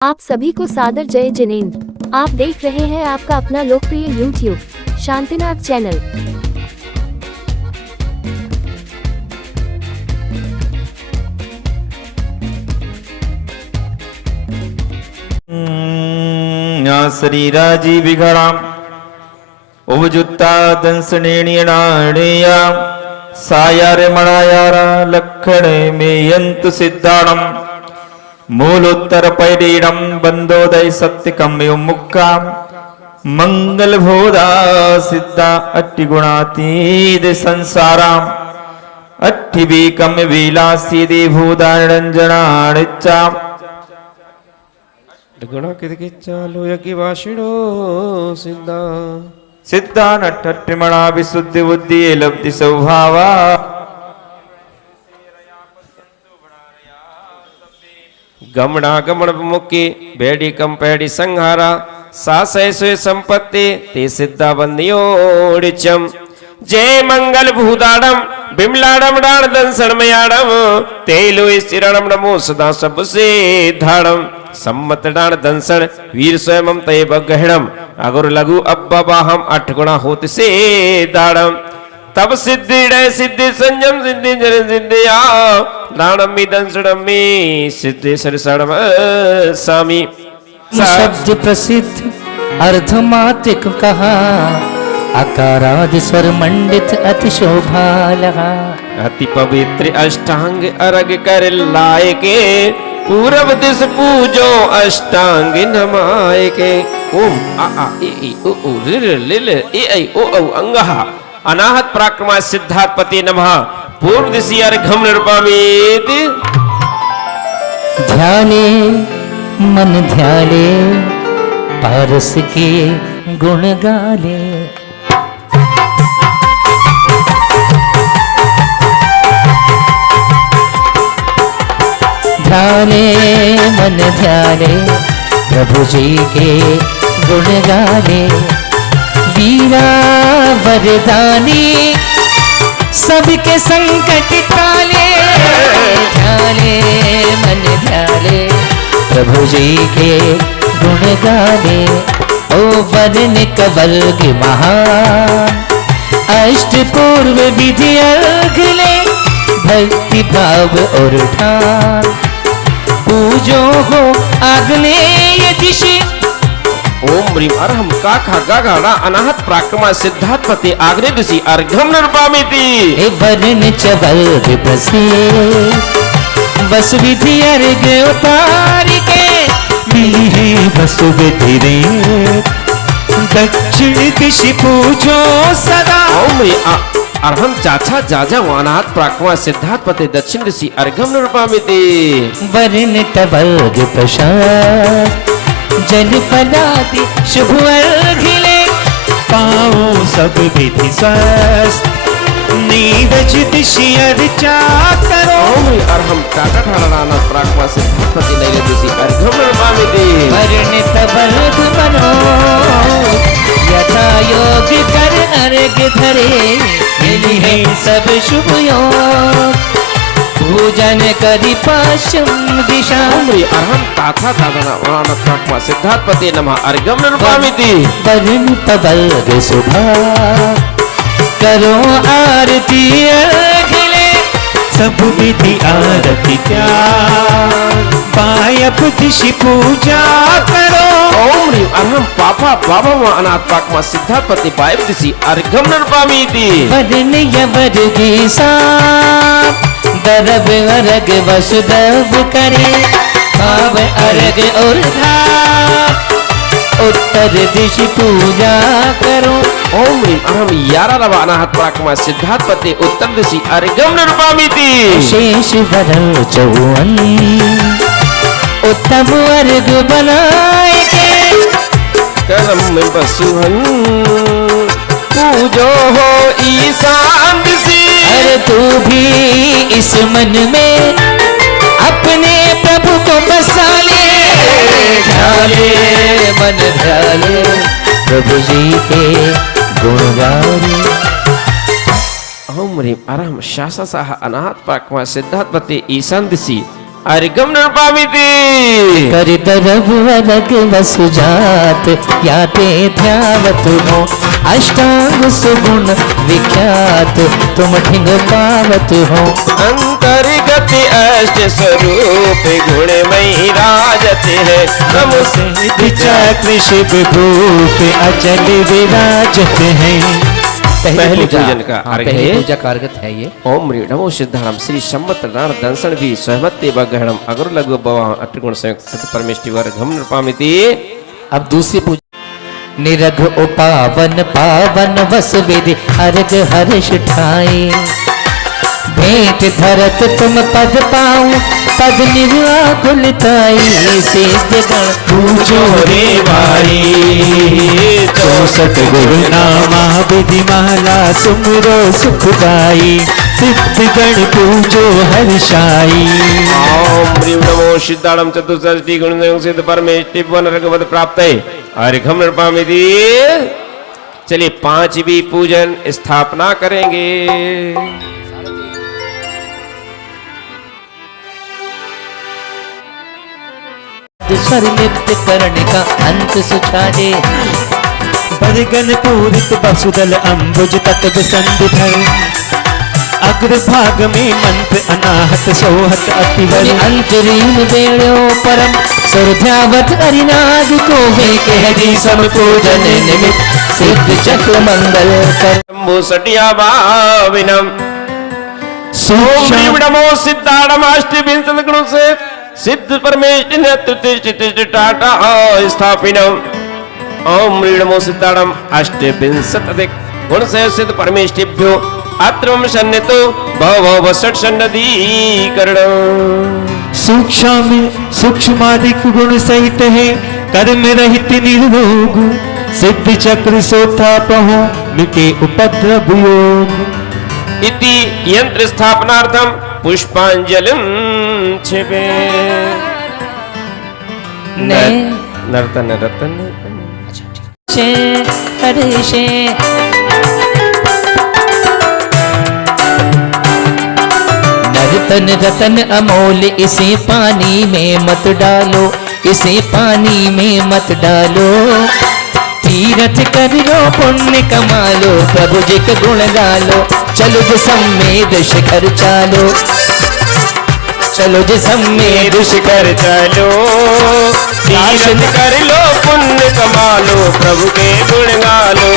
आप सभी को सादर जय जिनेंद्र। आप देख रहे हैं आपका अपना लोकप्रिय YouTube शांतिनाथ चैनल। शरीराजी विघड़ाम उपजुत्ता दंसनेणियणाणेया सायारे मणायारा लक्षणे मेयंतु सिद्धाणम मूलोत्तर पैडीडम बंदोदय सत्यकम मुक्का मंगल भोदा सिद्धा अट्टिगुणातीद संसाराम अट्ठिबीकम विलासीदे भूदारणजनाणिच्चा गुणा किदकिच्चालो यकी वाशिणो सिद्धा सिद्धा नट्ठट्टिमणा विशुद्धि बुद्धि लब्धि स्वभावा गमणा गमण मुक्ति बेड़ी कम पेड़ी संहारा सासय सोय संपत्ति ते सिद्धा बंदियोड़िचम जय मंगल भूदाड़म बिमलाड़म डाण दंसणमयाड़म तेलो स्थिरणम नमो सदा सबसे धाड़म सम्मत डाण दंसण वीर स्वयं तय बगहणम अगर लघु अब्बा बाहम अठ गुणा होत से दाड़म तब सिद्धि डय सिद्धि संयम सिद्धि जन सिद्धिया दानमी दंसणमी सिद्धि सरसणम सामी शब्द प्रसिद्ध अर्धमात्रिक कहा अकारादि स्वर मंडित अति शोभा लगा अति पवित्र अष्टांग अर्घ कर लाए के पूरब दिस पूजो अष्टांग नमाए के ओम आ आ ई उ उ रि रि लि लि ए ऐ ओ औ अंगहा अनाहत पराक्रमा सिद्धात्पति नमः पूर्व दिशि अर्घम निरूपामित ध्याले मन ध्याले पारस के गुण गाले ध्याले मन ध्याले प्रभु जी के गुण गाले वीरा वरदानी सबके संकट टाले ध्याले मन ध्याले प्रभु जी के गुण गाले ओ वर्ण कवर्ग महान अष्ट पूर्व विधि अर्घ ले भक्ति भाव और ठान पूजो हो अगले ये दिशे ओम ह्रीम अर्हम काखा गागाड़ा अनाहत पराक्रमा सिद्धात्पति आग्रे दिशि अर्घम निरूपामिति हे वर्ण चवर्ग प्रसे बस विधि अर्घ उतार के मिली है बस विधि रे दक्षिण दिशि पूजो सदा ओम अर्हम चाचा जाजा अनाहत पराक्रमा सिद्धात्पति दक्षिण दिशि अर्घम निरूपामिति वर्ण तवर्ग प्रसाद जल पदाति शुभ अर्घ ले पाओ सब विधि स्वस्थ नीरज दिशि अर्चा करो ओम अर्हम टाटा ठाड़ा पराक्रमा सिद्धात्पति नैले दिशि अर्घम निरूपामिति वर्ण तवर्ग मनो यथा योग कर अर्घ धरे मिली है सब शुभ योग पूजन करि पश्चिम दिशा अर्हम ताथा दादना अनाहत पराक्रमा सिद्धात्पति नमः अर्घम निरूपामिति वर्ण तवर्ग शुभा करो आरती अर्घ ले सब विधि आरती त्याग पायप दिशि पूजा करो ओम ह्रीम अर्हम पापा बाबा अनाहत पराक्रमा सिद्धात्पति पायप दिशि अर्घम निरूपामिति वर्ण यवर्गी सा दरब अर्घ वसुदेव करे भाव अर्घ और उत्तर दिशि पूजा करो ओम ह्रीम अर्हम यारा रवा अनाहत पराक्रमा सिद्धात्पति उत्तर दिशि अर्घम निरूपामिति शेष वरण चौवन उत्तम अर्घ बनाए के करम में बसुहन पूजो हो ईशान दिशि अरे तू भी इस मन में अपने प्रभु को बसा ले ध्याले मन ध्याले प्रभु जी के गुण गाले ओम ह्रीम अर्हम शासा साह अनाहत पराक्रमा सिद्धात्पति ईशान दिशि अर्घम नृपामिति कर दरब अलग वसुजात या ते ध्यावत हो अष्टांग सुगुण विख्यात तुम ठिंग पावत हो अंतर्गत अष्ट स्वरूप गुणमयी राजते है नमस्ते चक्र शिव भूप अचल विराजत हैं। पहली पूजन का अर्घ पहली है। पूजा का अर्घ है ये। ओम नमो सिद्धारम श्री सम्मत नार दंसन भी सहमत्ते बगहणम अगर लघु बवा अट्ठगुण संयुक्त सत परमेष्टिवर घम नृपामिति। अब दूसरी पूजा निरघ उपावन पावन वस विधि अर्घ हर्ष ठाई भेंट धरत तुम पद पाऊं पद निर्वाकुलताई सिद्ध गण पूजो रे भाई 64 गुरु नामा विधि माला सुमरो सुखदाई सिद्ध गण पूजो हर्षाई। ओम ह्रीं नमो सिद्धारम चतुष्षष्टि गुण संयुक्त सिद्ध परमेष्टिवन रघुपद प्राप्त है अर्घम नृपामिति। चलिए पांचवी पूजन स्थापना करेंगे। स्वर लिप्त करण का अंत सुझाए बरगन पूरित वसुदल अंबुज तट संधर अग्रभाग में मंत्र अनाहत सोहत अतिवर अंतरीम बेड़ो परम सुरध्यावत अरिनाद को वे कहरी सम पूजन निमित्त सिद्ध चक्र मंगल कर शंभु सटिया भाविनम ओम ह्रीं नमो सिद्धारम अष्टविंशति गुणों से सिद्ध परमेष्टि टाटा स्थापिनम। ओम ह्रीं नमो सिद्धारम अष्टविंशत्यधिक गुण से सिद्ध परमेष्टिभ्यो अत्रम सन्नितो भव षट्सन्नदीकरण सूक्ष्मादिक गुण सहित है कर्म रहित निर्रोग सिद्ध चक्र सोता पहो मिटे उपद्रव योग। इति यंत्र स्थापनार्थम पुष्पांजलिं छिपे नर्तन रतन हर्षे नर्तन रतन अमोल इसे पानी में मत डालो इसे पानी में मत डालो तीरथ कर लो पुण्य कमा लो प्रभु जी का गुण गालो चलो जो सम्मेद शिखर चालो चलो जो सम्मेद शिखर चलो तीरथ कर लो पुण्य कमा लो प्रभु के गुण गालो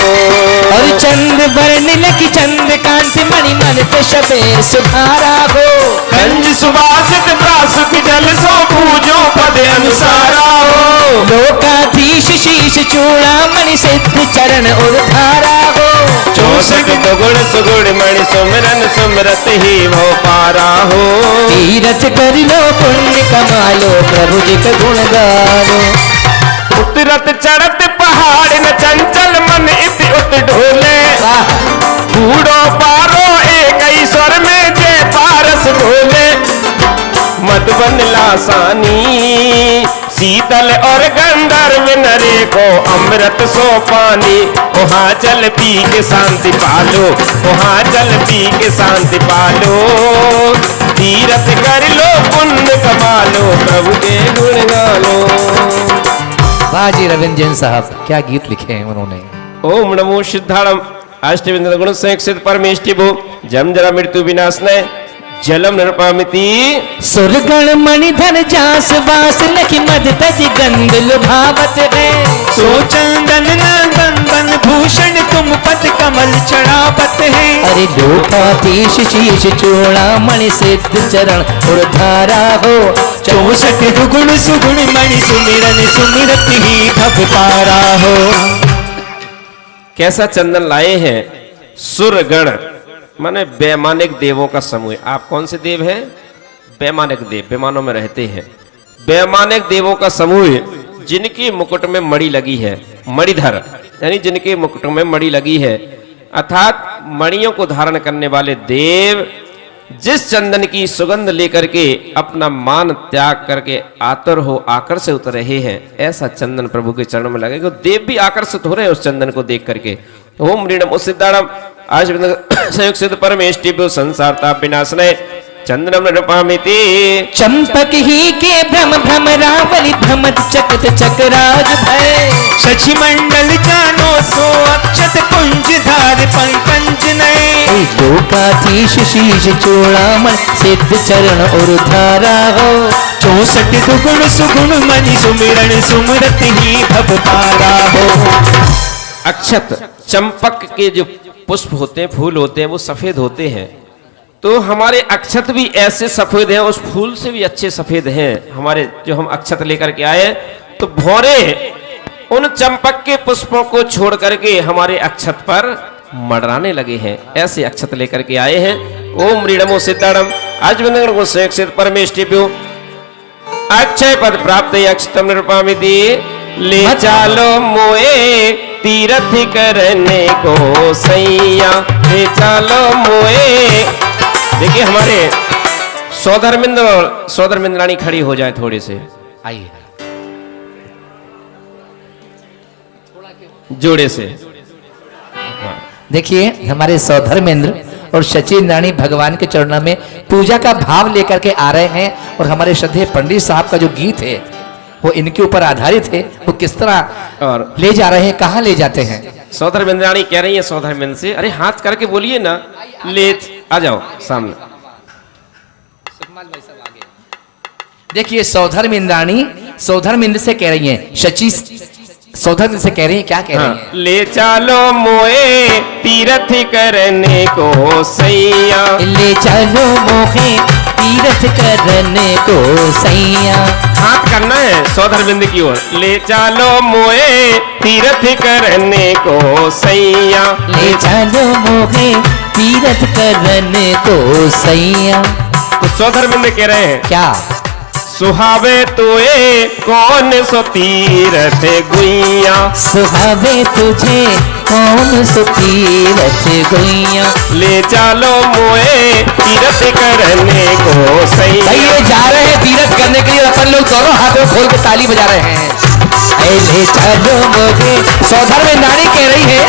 और चंद वर्ण लकी चंद कांत मणि मन पे शबे सुधारा हो कंज सुवासित प्रासुक जल सो पूजो पद अनुसारा हो लोकाधीश शीश चूड़ा मणि सिद्ध चरण और धारा हो 64 गुण सुगुण मणि सुमरन सुमरत ही वो पारा हो तीरथ कर लो पुण्य कमा लो प्रभु जी का गुण गालो उतरत चढ़त पहाड़ न चंचल मन इति उत ढोले बूढ़ो पारो एक ही स्वर में जय पारस ढोले मधुबन लासानी शीतल और गंधर्व नरे को अमृत सो पानी वहाँ जल पी के शांति पालो वहाँ जल पी के शांति पालो तीरथ कर लो पुण्य कमा लो प्रभु के गुण गालो। बाजी रविंद्र जैन साहब क्या गीत लिखे हैं उन्होंने। ओम नमो सिद्धारम अष्टविंद गुण संयुक्त सिद्ध परमेष्टिभो जम जरा मृत्यु विनाशनय जलम नृपामिति। सुरगण मणिधर जास वास लखी मद तज गंध लुभावत है सो चंदन नंदन बन भूषण तुम पद कमल चढ़ावत है। अरे लोकाधीश शीश चूड़ा मणि सिद्ध चरण और धारा हो 64 गुण सुगुण मणि सुमिरन सुमिरत ही भव पारा हो। कैसा चंदन लाए हैं सुरगण माने बेमानिक देवों का समूह। आप कौन से देव हैं? बेमानिक देव, बेमानों में रहते हैं। बेमानिक देवों का समूह जिनकी मुकुट में मणि लगी है, मणिधर यानी जिनके मुकुट में मणि लगी है, अर्थात मणियों को धारण करने वाले देव जिस चंदन की सुगंध लेकर के अपना मान त्याग करके आतर हो आकर्षित रहे हैं, ऐसा चंदन प्रभु के चरणों में लगेगा। देव भी आकर्षित हो रहे हैं उस चंदन को देख करके। ओम ह्रीं नमो सिद्धारम संयुक्त सिद्ध परमेष्टिभ्यो संसार ताप विनाशनय चंद्रम नृपामिति चंपक ही के भ्रम भ्रमरावली भ्रमत चकत चकराज भय शशि मंडल जानो सो अक्षत कुंज धार पंकज नए लोकाधीश शीश चूड़ामण सिद्ध चरण और धारा हो 64 दुगुण सुगुण मणि सुमिरन सुमरत ही भव पारा हो। अक्षत चंपक के जो पुष्प होते हैं, फूल होते हैं, वो सफेद होते हैं। तो हमारे अक्षत भी ऐसे सफेद हैं, उस फूल से भी अच्छे सफेद हैं हमारे जो हम अक्षत लेकर के आए। तो भौरे उन चंपक के पुष्पों को छोड़ करके हमारे अक्षत पर मडराने लगे हैं, ऐसे अक्षत लेकर के आए हैं। ओम रीडमो सिद्धाड़म अजबंदगण को सेक्षित परमेष्टिभ्यो अक्षय पद प्राप्त अक्षतम नृपामिति ले चालो मोए तीर्थ करने को सैया ले चालो मोए। देखिए हमारे सौधर्मिंद्र और सौधर्मिंद्राणी खड़ी हो जाए थोड़े से, आइए जोड़े से। देखिए हमारे सौधर्मेंद्र और सचिन भगवान के चरणों में पूजा का भाव लेकर के आ रहे हैं। और हमारे श्रद्धेय पंडित साहब का जो गीत है वो इनके ऊपर आधारित है। वो किस तरह और ले जा रहे हैं, कहाँ ले जाते हैं? सौधर्मिंद्राणी कह रही है सौधर्मिंद्र से, अरे हाथ करके बोलिए ना, ले आ जाओ सामने। देखिए सौधर्मेंद्र से कह रही हैं, शची सौधर्मेंद्र से कह रही हैं, क्या कह रही हैं? ले चालो मोए तीर्थ करने को सैया ले चलो मोहे तीर्थ करने को सैया। हाथ करना है सौधर्मिंद की ओर। ले चालो मोए तीर्थ करने को सैया ले चलो मोहे तीर्थ करने को सैया। तो सौधर्मिंद कह रहे हैं क्या? सुहावे तोए कौन सो तीरथ गुइया सुहावे तुझे कौन सो तीरथ गुइया। ले चालो मोए तीरथ करने को सैया। भाई ये जा रहे हैं तीरथ करने के लिए, अपन लोग दोनों हाथों खोल के ताली बजा रहे हैं। ले चलो मोगे सौधर्मेंद्राणी कह रही है,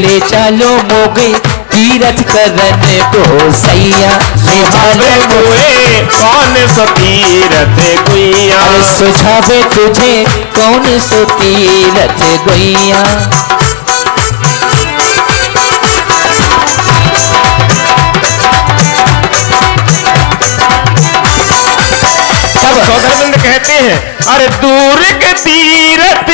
ले चलो मोगे तीरथ करने को सैया। सुहावे तोए कौन सो तीरथ गुइया सुझावे तुझे कौन सो तीरथ गुइया। सौधर्मिंद कहते हैं, अरे दूर के तीरथ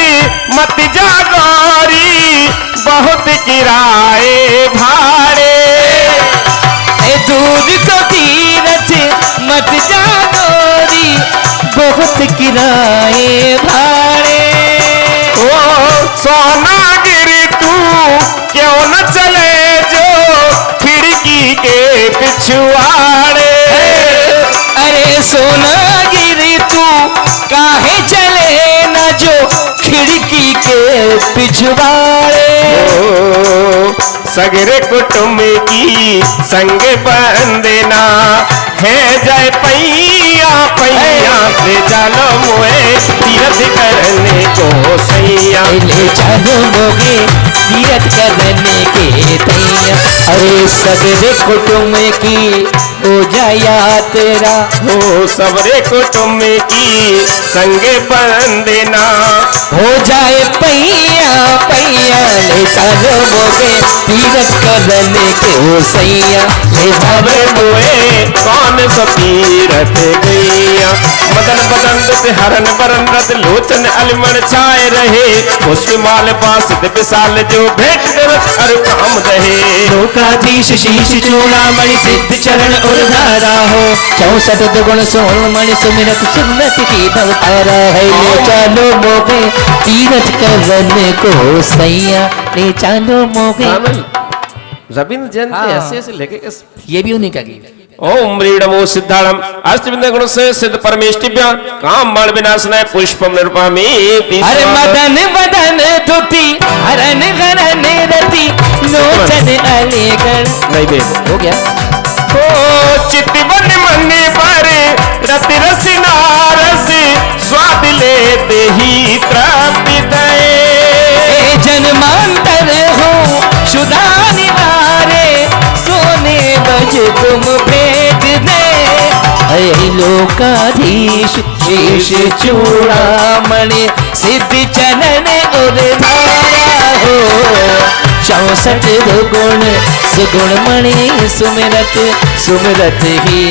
मत जा गौरी बहुत किराए भाड़े। दूर को तीरथ मत जा गौरी बहुत किराए भाड़े। ओ सोना गिर तू क्यों न चले जो खिड़की के पिछुआड़े। अरे सोना गिरी तू काहे चले न जो खिड़की के पिछवाड़े। सगरे कुटुंब की संग बंदना है जाए पैया पैया ले चलो मोए तीरथ करने को सैया। ले चलो मोगे तीरथ करने के तैया। अरे सगरे कुटुंब की हो जाया तेरा हो सबरे कुटुंब की संग बंदना हो जाए पैया पैया। ले चलो मोगे तीरथ करने के हो सैया। ले सबरे मोए कौन सो तीरथ गैया। मदन बदन दुत हरन बरन रत लोचन अलमण छाए रहे। पुष्पमाल पास विशाल जो भेंट करत अरु काम रहे। लोकाधीश शीश चूड़ामणि सिद्ध चरण और धारा हो। 64 दुगुण सोण मणि सुमिरत सुन्नत की भवतारा है। ले चलो मोगे तीरथ करने को सैया। ले चलो मोगे। रविंद्र जयंती हाँ। ऐसे ऐसे लेके ये भी उन्हीं का गीत है। ओम रीडमो सिद्धाड़म अष्टविंद गुण से सिद्ध परमेष्टिभ्य काम बाण विनाशनाय पुष्पम निरूपामि। अरे मदन मदन धुति हरन गरन रति लोचन अलेगण। नहीं बे हो गया। ओ चितवन मन पर रति रस नारस स्वाद लेते ही तृप्ति दे। जन्मांतर हो शुदा निवारे सोने बज तुम भेद लोकाधीश शीश चूड़ामणि सिद्धि चरण और धारा हो 64 गुण सुगुण मणि सुमिरत सुमिरत ही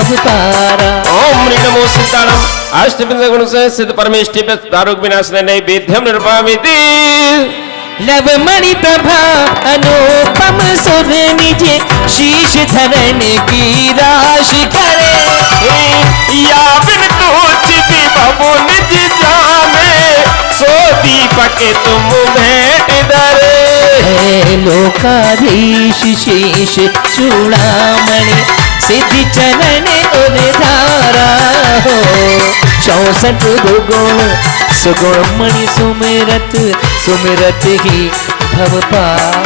अवतारा। ओम नमो सिद्धाणम अष्टविंद गुण से सिद्ध परमेष्टि दारुक विनाशने नैवेद्यम निर्पामिति। लवमणि प्रभा अनुपम सुर निज शीश धरण की राशि करे या बिन तुझ बाबू निज जाने सो दीपक तुम भेंट दरे। लोकाधीश शीश चूड़ामणि सिद्धि चरण और धारा हो 64 गुण सुगुण मणि सुमिरत सुमिरत ही भवपार।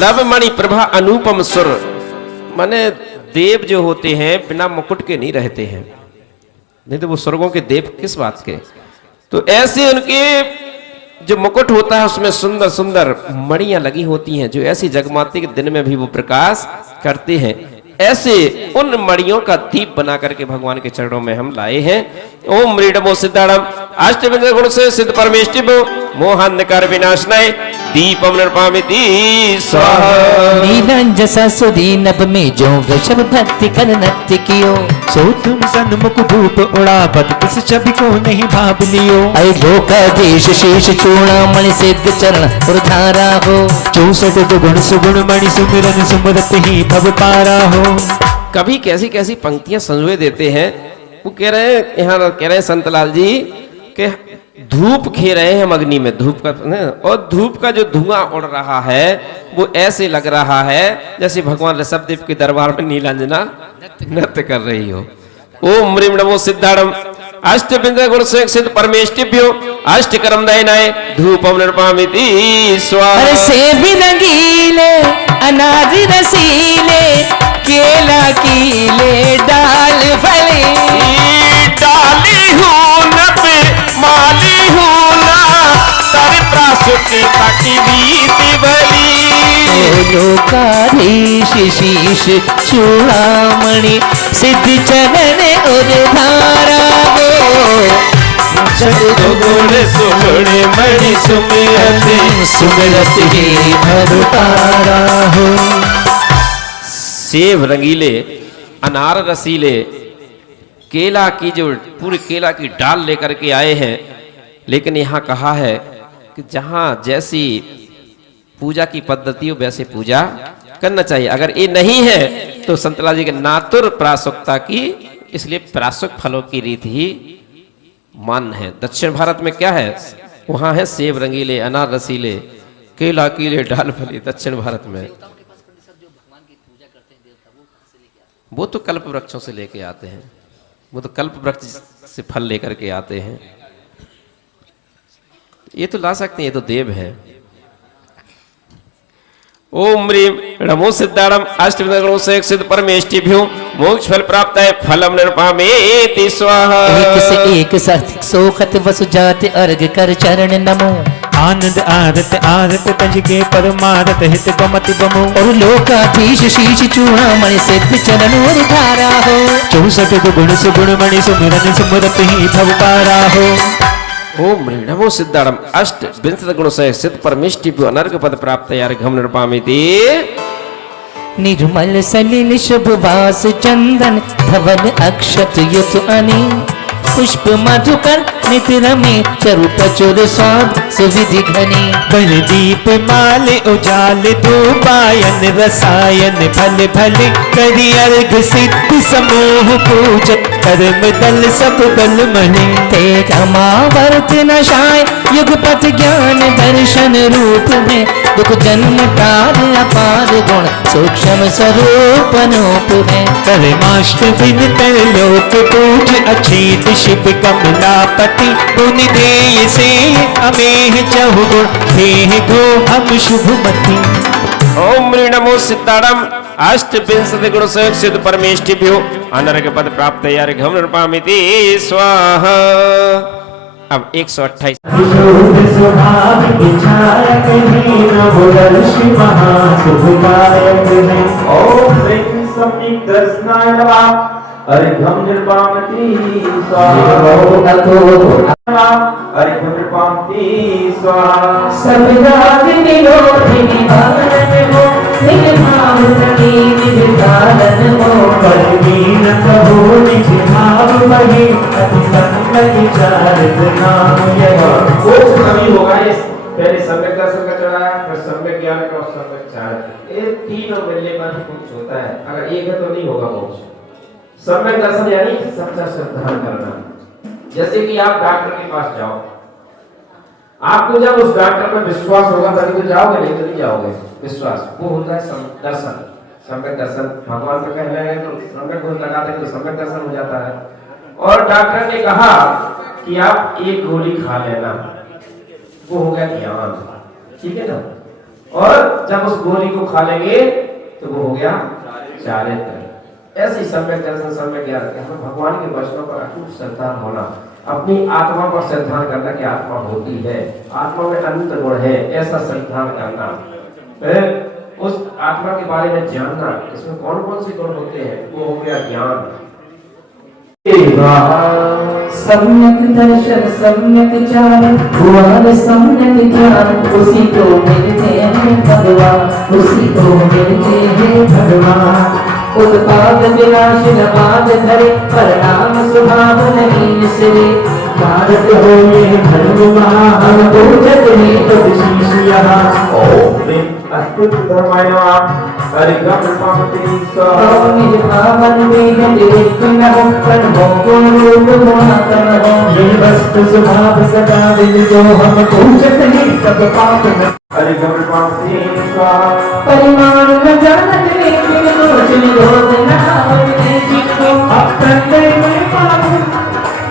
लव मणि प्रभा अनुपम सुर माने देव जो होते हैं बिना मुकुट के नहीं रहते हैं, नहीं तो वो स्वर्गों के देव किस बात के। तो ऐसे उनके जो मुकुट होता है उसमें सुंदर सुंदर मणियां लगी होती हैं जो ऐसी जगमाते के दिन में भी वो प्रकाश करते हैं। ऐसे उन मणियों का दीप बना करके भगवान के चरणों में हम लाए हैं। ओम मृडमो सिद्धाणम अष्टविंद गुण से सिद्ध परमेष्टि मोहांधकार विनाशनाय दीपम निर्पामिति स्वाहा। नीलंजसा सुदीनभ में जो वृषभ भक्ति कर नृत्य कियो सो तुम सन्मुख धूप उड़ावत किस छवि को नहीं भाव लियो। ऐ लोकाधीश शीश चूड़ामणि सिद्ध चरण और धारा हो 64 गुण सुगुण मणि सुमिरन सुमरत ही भव पारा हो। कभी कैसी कैसी पंक्तियां संजोए देते हैं। वो कह रहे हैं यहाँ कह रहे हैं संतलाल जी कि धूप खे रहे हैं अग्नि में धूप का और धूप का जो धुआं उड़ रहा है वो ऐसे लग रहा है जैसे भगवान ऋषभदेव के दरबार में नीलांजना नृत्य कर रही हो। ओम म्रीम नमो सिद्धाणम अष्टविंद गुण से सिद्ध परमेष्टिभ्यो अष्ट कर्म दयनाय धूपम निर्पामिति स्वाहा। अरे सेब रंगीले अनाज रसीले केला कीले डाल फले डाली हूँ नब माली हूँ ना तारे प्रासुति ताकी बीती बली। लोकाधीश शीश चूड़ामणि सिद्धि चरण और धारा हो गुण सुगुण मणि सुमिरत सुमिरत ही भवतारा हो। सेब रंगीले अनार रसीले केला की जो पूरी केला की डाल लेकर के आए हैं, लेकिन यहाँ कहा है कि जहाँ जैसी पूजा की पद्धति हो वैसे पूजा करना चाहिए। अगर ये नहीं है तो संतला जी के नातुर प्रासुकता की, इसलिए प्रासुक फलों की रीति ही मान है। दक्षिण भारत में क्या है, वहाँ है सेब रंगीले अनार रसीले केला कीले डाल फली। दक्षिण भारत में वो तो कल्प वृक्षों से लेके आते हैं, वो तो कल्प वृक्ष से फल लेकर के आते हैं। ये तो ला सकते हैं, ये तो देव है। ओम ह्रीम नमो सिद्धाणम अष्टविध से सिद्ध परमेष्टिभ्यो मोक्ष फल प्राप्त है फलम निर्पामेति स्वाहा। एक से एक सत सोखत वसु जात अर्घ कर चरण नमो आनंद आरत आरत तंज के परमारत हित बमति बमो। और लोकाधीश शीश चूड़ामणि सिद्ध चरण और धारा हो 64 गुण सुगुण मणि सुमिरन सुमरत ही भव पारा हो। ओम नमो सिद्धाणम अष्ट विंशति गुण से सिद्ध परमेष्टिभ्यो अनर्घ पद प्राप्त यार्घम निर्पामिति। निर्मल सलिल शुभ वास चंदन धवल अक्षत युत अनि पुष्प मधुकर नित रमे चरु प्रचुर स्वाद सुविधि घनी। बल दीप माल उजाल धूपायन रसायन भल भल करि अर्घ सिद्ध समूह पूजत कर्म दल सब बल मणि। तेज अमावर्त नशाय युगपत ज्ञान दर्शन रूप में दुख जन्म तार अपार गुण सूक्ष्म स्वरूप अनूप है। परमाष्टदिन तर लोक पूज अछेत शिव कमलापति पुनि देय से अमेह चहुगुण देह गो हम शुभमति। ओम नमो सिद्धाणम अष्ट विंशति गुण से सिद्ध परमेष्टिभ्यो अनर्घ पद प्राप्त यार्घम निर्पामिति स्वाहा। अब 128 ओम श्री संदीप दर्शनाय नमः। अर्घ्यं निर्वापति स्वाहा अर्घ्यं निर्वापति स्वाहा परवीन कहो निज भाव बही अति संग विचारत नाम यही। कोष कभी होगा ये पहले सम्यक दर्शन का चढ़ाया, फिर सम्यक ज्ञान का और सम्यक चार, ये तीनों मिलने पर ही मोक्ष होता है। अगर एक है तो नहीं होगा मोक्ष। सम्यक दर्शन यानी सच्चा श्रद्धा करना। जैसे कि आप डॉक्टर के पास जाओ, आपको जब उस डॉक्टर पर विश्वास होगा तभी तो जाओगे, नहीं तो नहीं जाओगे। विश्वास वो होता है दर्शन, सम्यक दर्शन। भगवान का कहना है तो सम्यक को लगाते हैं तो सम्यक दर्शन हो जाता है। और डॉक्टर ने कहा कि आप एक गोली खा लेना, वो हो गया ज्ञान, ठीक है ना। और जब उस गोली को खा लेंगे तो वो हो गया चारित्र। ऐसे ही सम्यक दर्शन, सम्यक ज्ञान, हमें भगवान के वचनों पर अटूट श्रद्धा होना, अपनी आत्मा पर श्रद्धा करना कि आत्मा होती है, आत्मा में अनंत गुण है, ऐसा श्रद्धा करना। फिर उस आत्मा के बारे में जानना, इसमें कौन कौन से गुण होते हैं, वो हो गया ज्ञान। सम्यक दर्शन सम्यक चार हुआ सम्यक ज्ञान, उसी को मिलते हैं भगवान, उसी को मिलते हैं भगवान। उत्पाद विनाश नवाद धरे, परिणाम स्वभाव नहीं निसरे। भारत हो ये धर्म महान, पूजत है तो शीश यहाँ। ओम ह्रीं अस्तुत धर्माय नमः। अर्घ्यं निर्वापति स्वाहा निज भावन में निर्विघ्न हो, प्रणवो को रूप महात्म हो। ये वस्तु स्वभाव सदा दिन जो हम पूजत ही सब पाप न। अर्घ्यं निर्वापति स्वाहा परिमाण न जानत लेकिन रोज निरोध न आवते जिनको। अपने में पाप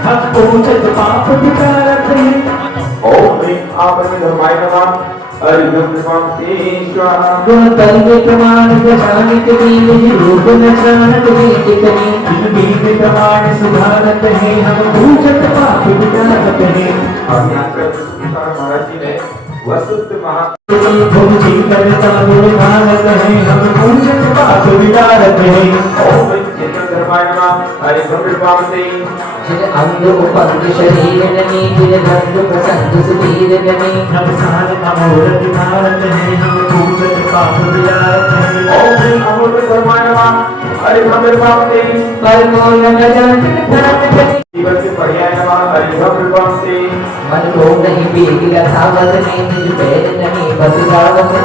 हम पूजत पाप विकारत है। ओम ह्रीं आपरिं धर्माय नमः। अर्घ्यं निर्वापति स्वाहा गुण कलिगे प्रमाण जानित वीर, रूप न जानत वेद करी। जिन प्रमाण सुधारत है, हम पूजत पाप विकारत है। अब यहाँ पर महाराज जी ने वसुत महा भुजी करता गुण भारत है, हम पूजत पाप विकारत है। ओम ह्रीं चेतन धर्माय नमः। अर्घ्यं निर्वापति जिन अंग उपंग शरीर नमी, जिन रंग प्रसंग सुधीर गमी। नमस्कार अमोरत भारत है, हम पूजत पाप विकारत है। ओम ह्रीं अमृत धर्माय नमः। अर्घ्यं निर्वापति परमो न जानत धर्म जीवन के पर्याय नमः। अर्घ्यं निर्वापति मन को नहीं बेगी अथावत में, निज पैर नहीं बस जावत में।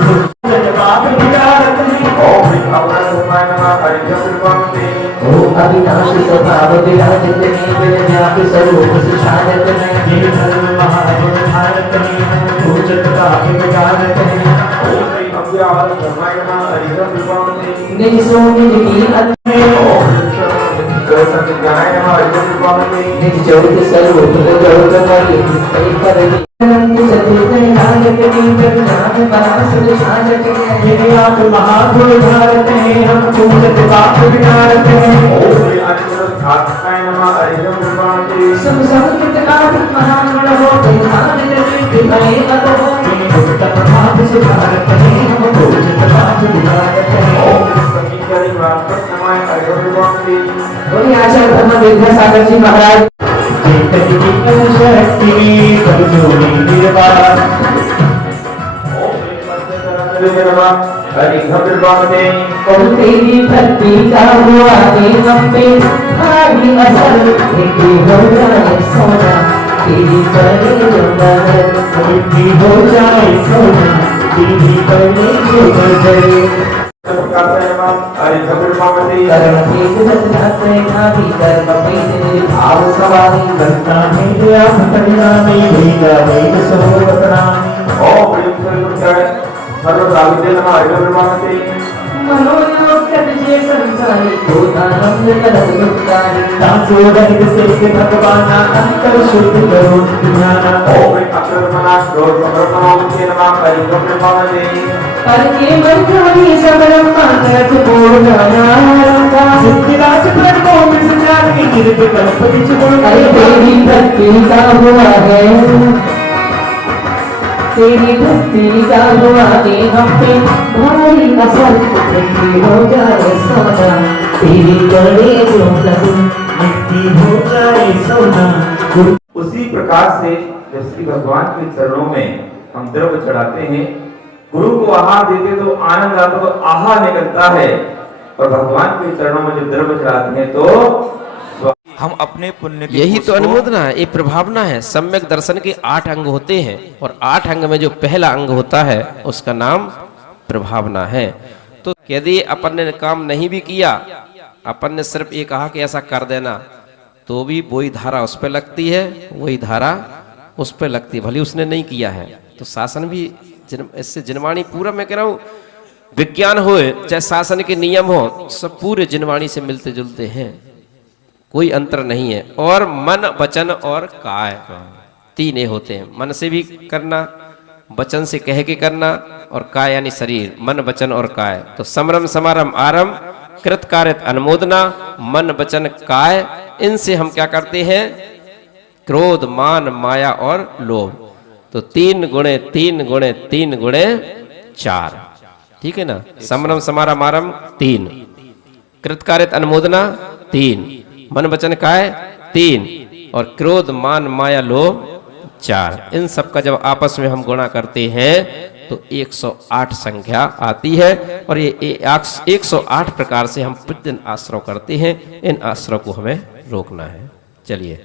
पूजत पाप विकारत है। ओम ह्रीं अमृत धर्माय नमः। अर्घ्यं निर्वापति ओम अविनाशी स्वभाव विराजित में, विरजाति स्वरूप सुशारत में। ये धर्म महागुण भारत है, हम पूजत पाप विकारत है। ओम ह्रीं अव्याहत धर्माय नमः। अर्घ्यं निर्वापति निज सो निज की ओम ह्रीं सत्यज्ञानाय नमः। अर्घ्यं निर्वापति निज ज्योति स्वरूप जगत मरि कई करनी। ये आप महागुण भारत है, हम पूजत पाप विकारत है। ओम ह्रीं अनिरुद्धात्माय नमः। अर्घ्यं निर्वापति उत्तम पाप सुधारत है, हम पूजत पाप विकारत है। ओम ह्रीं समीकरि वाक्पत्नमाय। अर्घ्यं निर्वापति आचार्य धर्म विद्यासागर जी महाराज चेतन की शक्ति सब जोड़ी निर्वाण। ओम ह्रीं सत्यज्ञानाय नमः। अर्घ्यं निर्वापति और तेरी भक्ति का हुआ देवम पे भारी असर, तेरी हो जाए सोना तेरी बने जो नजर। मिट्टी हो जाए सोना तेरी बने जो नजर। अर्घ्यं निर्वापति कर्म भेद रत्नात्रय भावी, कर्म भेद निर्भाव सवारी। करता है आप परिणामी, वेदा वेद सर्वत्रामी। ओम ह्रीं सर्वज्ञाय सर्वसावित्रे नमः। अर्घ्यं निर्वापति मनोयोग प्रभुजे संसारी, भूतानंद करत गुप्तारी। दासोदर से भगवान अंतर शुद्ध करो ज्ञान। ओम ह्रीं अक्षरमनाः सर्वसमर्पणाय नमः। अर्घ्यं निर्वापति पर के मंत्राणी सबरम मानत पूर्णानारंगा। सिद्धिराज प्रभु विष्णान की गिरते कल्पति चुगुण। अरे तेरी भक्ति का हुआ है, तेरी भक्ति डालो आगे हम पे भारी असर मिट्टी हो जाए सोना तेरी करे जो कसम मिट्टी हो जाए सोना। उसी प्रकार से जब श्री भगवान के चरणों में हम द्रव्य चढ़ाते हैं, गुरु को आहार देते तो आनंद आता तो आहार निकलता है, और भगवान के चरणों में जब द्रव्य चढ़ाते हैं तो हम अपने पुण्य के यही कोष तो को- अनुमोदना है, ये प्रभावना है। सम्यक दर्शन के 8 अंग होते हैं और 8 अंग में जो पहला अंग होता है उसका नाम प्रभावना है। तो यदि अपन ने काम नहीं भी किया, अपन ने सिर्फ ये कहा कि ऐसा कर देना, तो भी वही धारा उस पर लगती है, वही धारा उस पर लगती है, भले उसने नहीं किया है। तो शासन भी इससे जिनवाणी पूरा, मैं कह रहा हूँ विज्ञान हो चाहे शासन के नियम हो, सब पूरे जिनवाणी से मिलते जुलते हैं, कोई अंतर नहीं है। और मन वचन और काय 3 ये होते हैं। मन से भी करना, वचन से कह के करना, और काय यानी शरीर, मन वचन और काय। तो समरम समारम आरम कृत कार्यत अनुमोदना, मन वचन काय, इनसे हम क्या करते हैं? क्रोध मान माया और लोभ। तो 3 गुणे 3 गुणे 3 गुणे 4, ठीक है ना। समरम समारम आरम 3, कृत कार्यत अनुमोदना 3, मन वचन काय 3, और क्रोध मान माया लोभ 4। इन सब का जब आपस में हम गुणा करते हैं तो 108 संख्या आती है। और ये 108 प्रकार से हम प्रतिदिन आश्रव करते हैं। इन आश्रव को हमें रोकना है। चलिए।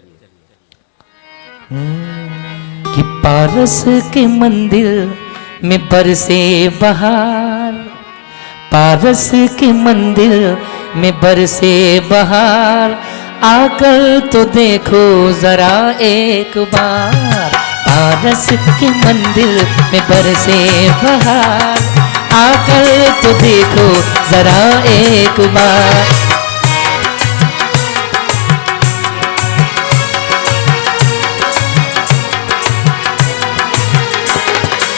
कि पारस के मंदिर में बरसे बहार, पारस के मंदिर में बरसे बहार, आकर तो देखो जरा एक बार। पारस के मंदिर में बरसे बहार, आकर तो देखो जरा एक बार।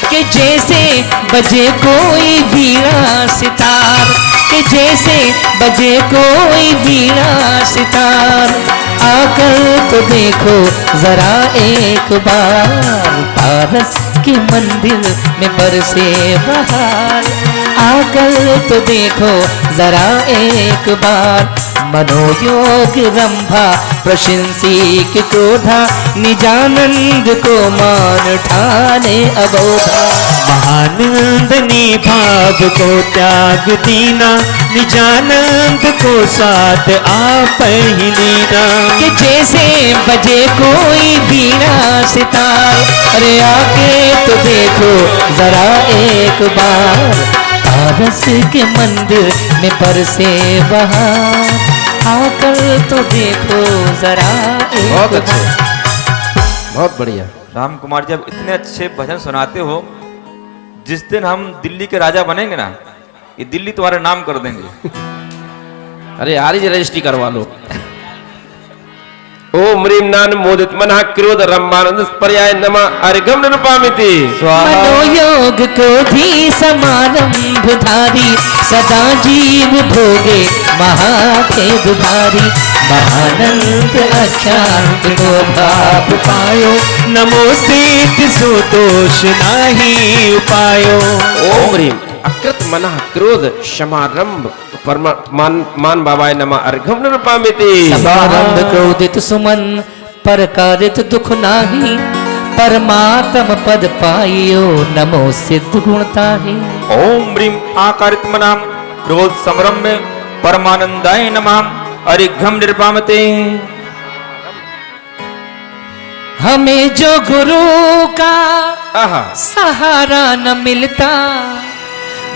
कि जैसे बजे कोई वीणा सितार, कि जैसे बजे कोई वीणा सितार, आकर तो देखो जरा एक बार। पारस के मंदिर में बरसे बहार, आकर तो देखो जरा एक बार। मनोयोग रंभा प्रशंसी के क्रोधा, निजानंद को मान ठाने अबोधा। महानंदनी भाव को त्याग दीना, निजानंद को साथ आप ही लीना। कि जैसे बजे कोई वीणा सितार, अरे आके तो देखो जरा एक बार। पारस के मंदिर में बरसे बहार, आकर तो देखो जरा एक बहुत अच्छे, बार। बहुत बढ़िया। राम कुमार जी, आप इतने अच्छे भजन सुनाते हो, जिस दिन हम दिल्ली के राजा बनेंगे ना, ये दिल्ली तुम्हारा नाम कर देंगे। अरे आरिज रजिस्ट्री करवा लो। ओम ह्रीं नान मोदित मनः क्रोध रम्मानंद पर्याय नमः अर्घम निरुपामिति। मनोयोग क्रोधी समारंभ धारी, सदा जीव भोगे महाखेदधारी। महानंद अशांत को भाव पायो, नमो सिद्ध सो दोष नाही उपायो। ओम ह्रीं अकृत मनः क्रोध समारंभ मान बाबाय नमः अर्घम निरुपामिति। समारंभ क्रोधित सुमन पर कारित दुख नाही, परमात्म पद पाइयो नमो सिद्ध गुणताहि। ओम ह्रीं आकारित मनाम क्रोध समरम में परमानंदाय नमः अरिघम निर्वामते। हमें जो गुरु का आहा, सहारा न मिलता,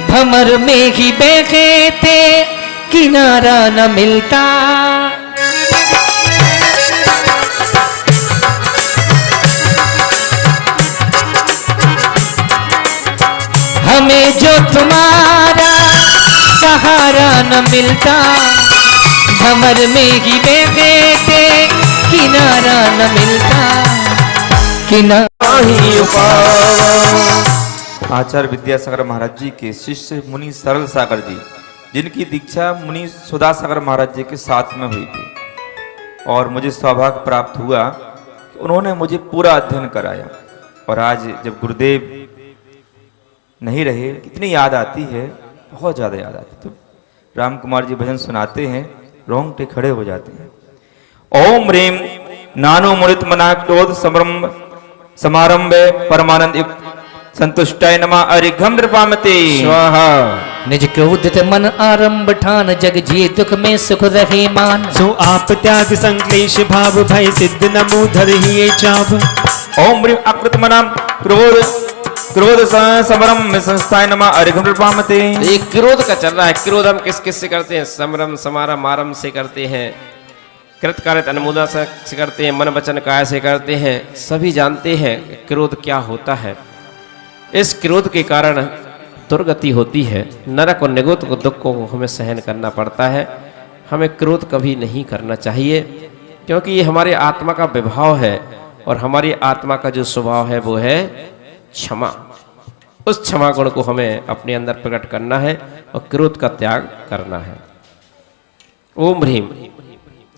भमर में ही बैठे थे किनारा न मिलता। हमें जो तुम्हारा सहारा न मिलता, भमर में ही बैठे थे किनारा न मिलता, किनारा ही आचार्य विद्यासागर महाराज जी के शिष्य मुनि सरल सागर जी, जिनकी दीक्षा मुनि सुधासागर महाराज जी के साथ में हुई थी, और मुझे सौभाग्य प्राप्त हुआ कि उन्होंने मुझे पूरा अध्ययन कराया। और आज जब गुरुदेव नहीं रहे, कितनी याद आती है, बहुत ज़्यादा याद आती है। तो राम कुमार जी भजन सुनाते हैं, रोंगटे खड़े हो जाते हैं। ओम ह्रीम नानो मुनित मना क्रोध समारंभे परमानंद युक्त संतुष्टाय नमः अरिघम नृपामते स्वाहा। निज क्रोधित मन आरंभ ठान, जग जी दुख में सुख रहे मान। सो आप त्याग संक्लेश भाव, भय सिद्ध नमो धरहिए चाव। ओम ह्रीम अकृत मना क्रोध समरम में संस्थाय नमः अरिघम नृपामते। ये क्रोध का चल रहा है। क्रोध हम किस किस से करते हैं? समरम समारम आरम से करते हैं, कृतकार्य अनुमोदन से करते हैं, मन वचन काय से करते हैं। सभी जानते हैं क्रोध क्या होता है। इस क्रोध के कारण दुर्गति होती है, नरक और निगोत को दुख को हमें सहन करना पड़ता है। हमें क्रोध कभी नहीं करना चाहिए, क्योंकि ये हमारे आत्मा का विभाव है, और हमारी आत्मा का जो स्वभाव है वो है क्षमा। उस क्षमा गुण को हमें अपने अंदर प्रकट करना है और क्रोध का त्याग करना है। ओम ह्रीम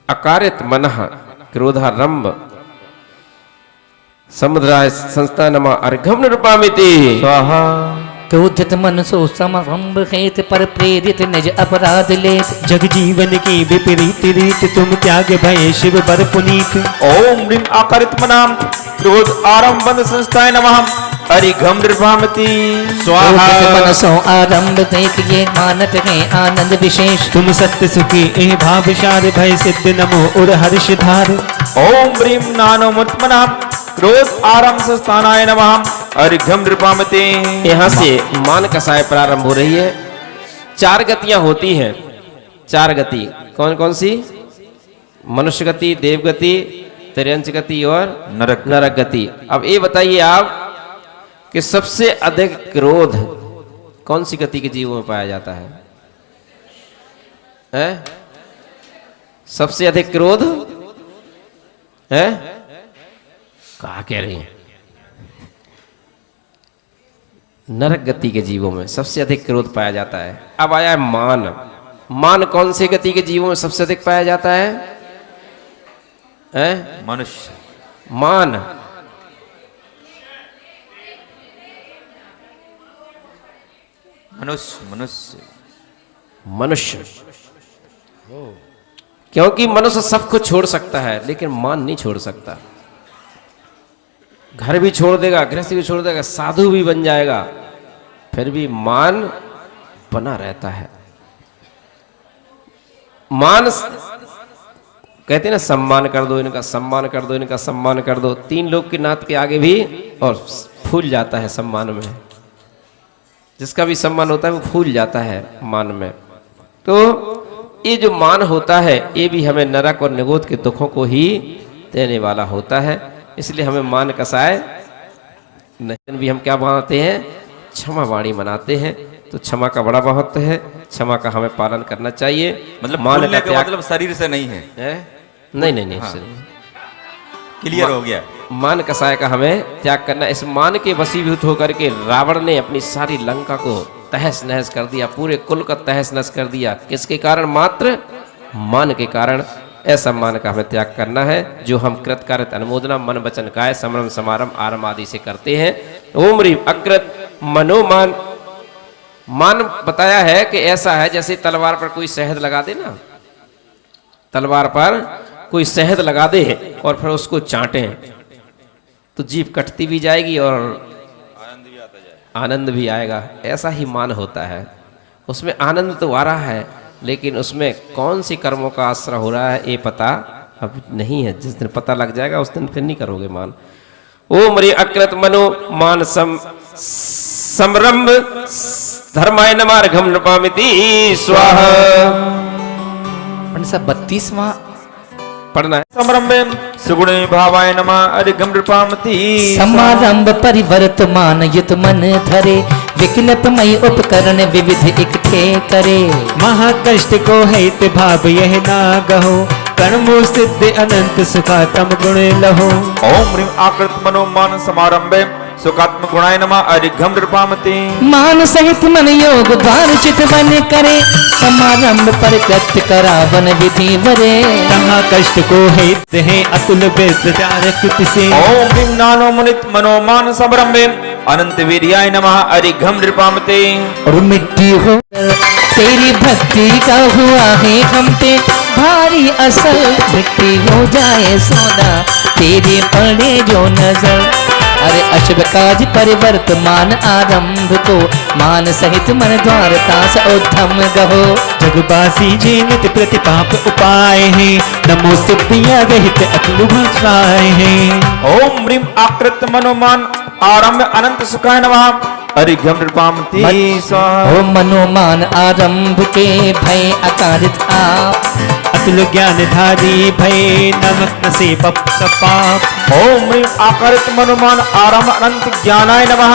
अकारित मनः क्रोधारंभ समुद्राय संस्था नमः अर्घम नृपामिति स्वाहा। क्रोधित मन सो समारंभ हेत, पर प्रेरित निज अपराध लेत। जग जीवन की विपरीत रीत, तुम त्याग भय शिव बर पुनीत। ओम ह्रीम आकारित मनाम क्रोध आरंभ संस्थाय नमः अरिघम नृपामति स्वाहा। क्रोधित मन सो आरंभ हेत, ये मानत है आनंद विशेष। तुम सत्य सुखी एह भावशार, भय सिद्ध नमो उर हर्ष धार। ओम ह्रीम नानो मुत्मना क्रोध आरंभ संस्थानाय नमः अरिघम नृपामते। यहाँ से मान कसाय प्रारंभ हो रही है। 4 गतियां होती हैं। 4 गति कौन कौन सी? मनुष्य गति, देव गति, तिर्यंच गति और नरक गति। अब ये बताइए आप कि सबसे अधिक क्रोध कौन सी गति के जीवों में पाया जाता है? हैं? सबसे अधिक क्रोध है? कहा कह रही हैं? नरक गति के जीवों में सबसे अधिक क्रोध पाया जाता है। अब आया है मान। मान कौन सी गति के जीवों में सबसे अधिक पाया जाता है? मनुष्य। मान मनुष्य क्योंकि मनुष्य सब कुछ छोड़ सकता है, लेकिन मान नहीं छोड़ सकता। घर भी छोड़ देगा, गृहस्थी भी छोड़ देगा, साधु भी बन जाएगा, फिर भी मान बना रहता है। मान कहते हैं ना, सम्मान कर दो इनका, सम्मान कर दो इनका, सम्मान कर दो। 3 लोग के नाथ के आगे भी और फूल जाता है सम्मान में। जिसका भी सम्मान होता है वो फूल जाता है मान में। तो ये जो मान होता है ये भी हमें नरक और निगोद के दुखों को ही देने वाला होता है। इसलिए हमें मान कसाय नहीं भी हम क्या बनाते हैं? क्षमा वाणी मनाते हैं। तो क्षमा का बड़ा महत्व है, क्षमा का हमें पालन करना चाहिए। मतलब मान भूलने का का त्याग मतलब शरीर से नहीं है, नहीं हाँ। क्लियर हो गया। मान कसाय का हमें त्याग करना। इस मान के वशीभूत होकर के रावण ने अपनी सारी लंका को तहस नहस कर दिया, पूरे कुल का तहस नहस कर दिया। किसके कारण? मात्र मान के कारण। ऐसा मान का हमें त्याग करना है जो हम कृतकार्य अनुमोदना मन वचन काय समरम समारम आरम आदि से करते हैं। ओम ह्रीम अकृत मनोमान। मान बताया है कि ऐसा है जैसे तलवार पर कोई शहद लगा दे ना, तलवार पर कोई शहद लगा दे और फिर उसको चाटे तो जीभ कटती भी जाएगी और आनंद भी आएगा। ऐसा ही मान होता है। उसमें आनंद तो आ रहा है, लेकिन उसमें कौन सी कर्मों का आश्रय हो रहा है ये पता अब नहीं है। जिस दिन पता लग जाएगा उस दिन फिर नहीं करोगे मान। ओम ह्रीम अकृत मनो मान समरंभ धर्माय नमः अर्घम नृपामिति स्वाहा। 32वां पढ़ना है। समरंभे सुगुणे भावाय नमः अरिघम नृपामति समारंभ परिवर्तमान युत मन धरे, विकल्पमय उपकरण विविध इकट्ठे करे। महाकष्ट को हेत भाव यह ना गहो, कर्मो सिद्ध अनंत सुखात्म गुण लहो। ओम ह्रीम आकृत मनो मान समारंभे सुखात्म गुणाय नमः अरिघम नृपामति। मान सहित मन योग द्वार चित बन करे, समारंभ पर कृत्य करावन विधि वरे। कहा कष्ट को हेत है अतुल विद्यारक से। ओम ह्रीम नानो मुनित मनो मान समरंभे अनंत वीर्याय नमः अरिघम नृपामते। और मिट्टी हो तेरी भक्ति का हुआ है हम पे भारी असर, मिट्टी हो जाए सोना तेरे पड़े जो नजर। अरे अशुभ काज परिवर्तमान आरंभ को मान सहित मन द्वारता से उद्धम गहो। जगबासी जे नित प्रतिपाप उपाय है, नमो सिद्धिया रहित अतुल भाषाएं हैं। ओम ह्रीम आकृत मनोमान आरंभ अनंत सुखाय नमः अरिघम नृपामते स्वाहा। ओ मनोमान आरंभ के भय अकारित आप, अतुल ज्ञान धारी भय नमक से पप सपाप। ओम ह्रीम आकृत मनोमान आरंभ अनंत ज्ञानाय नमः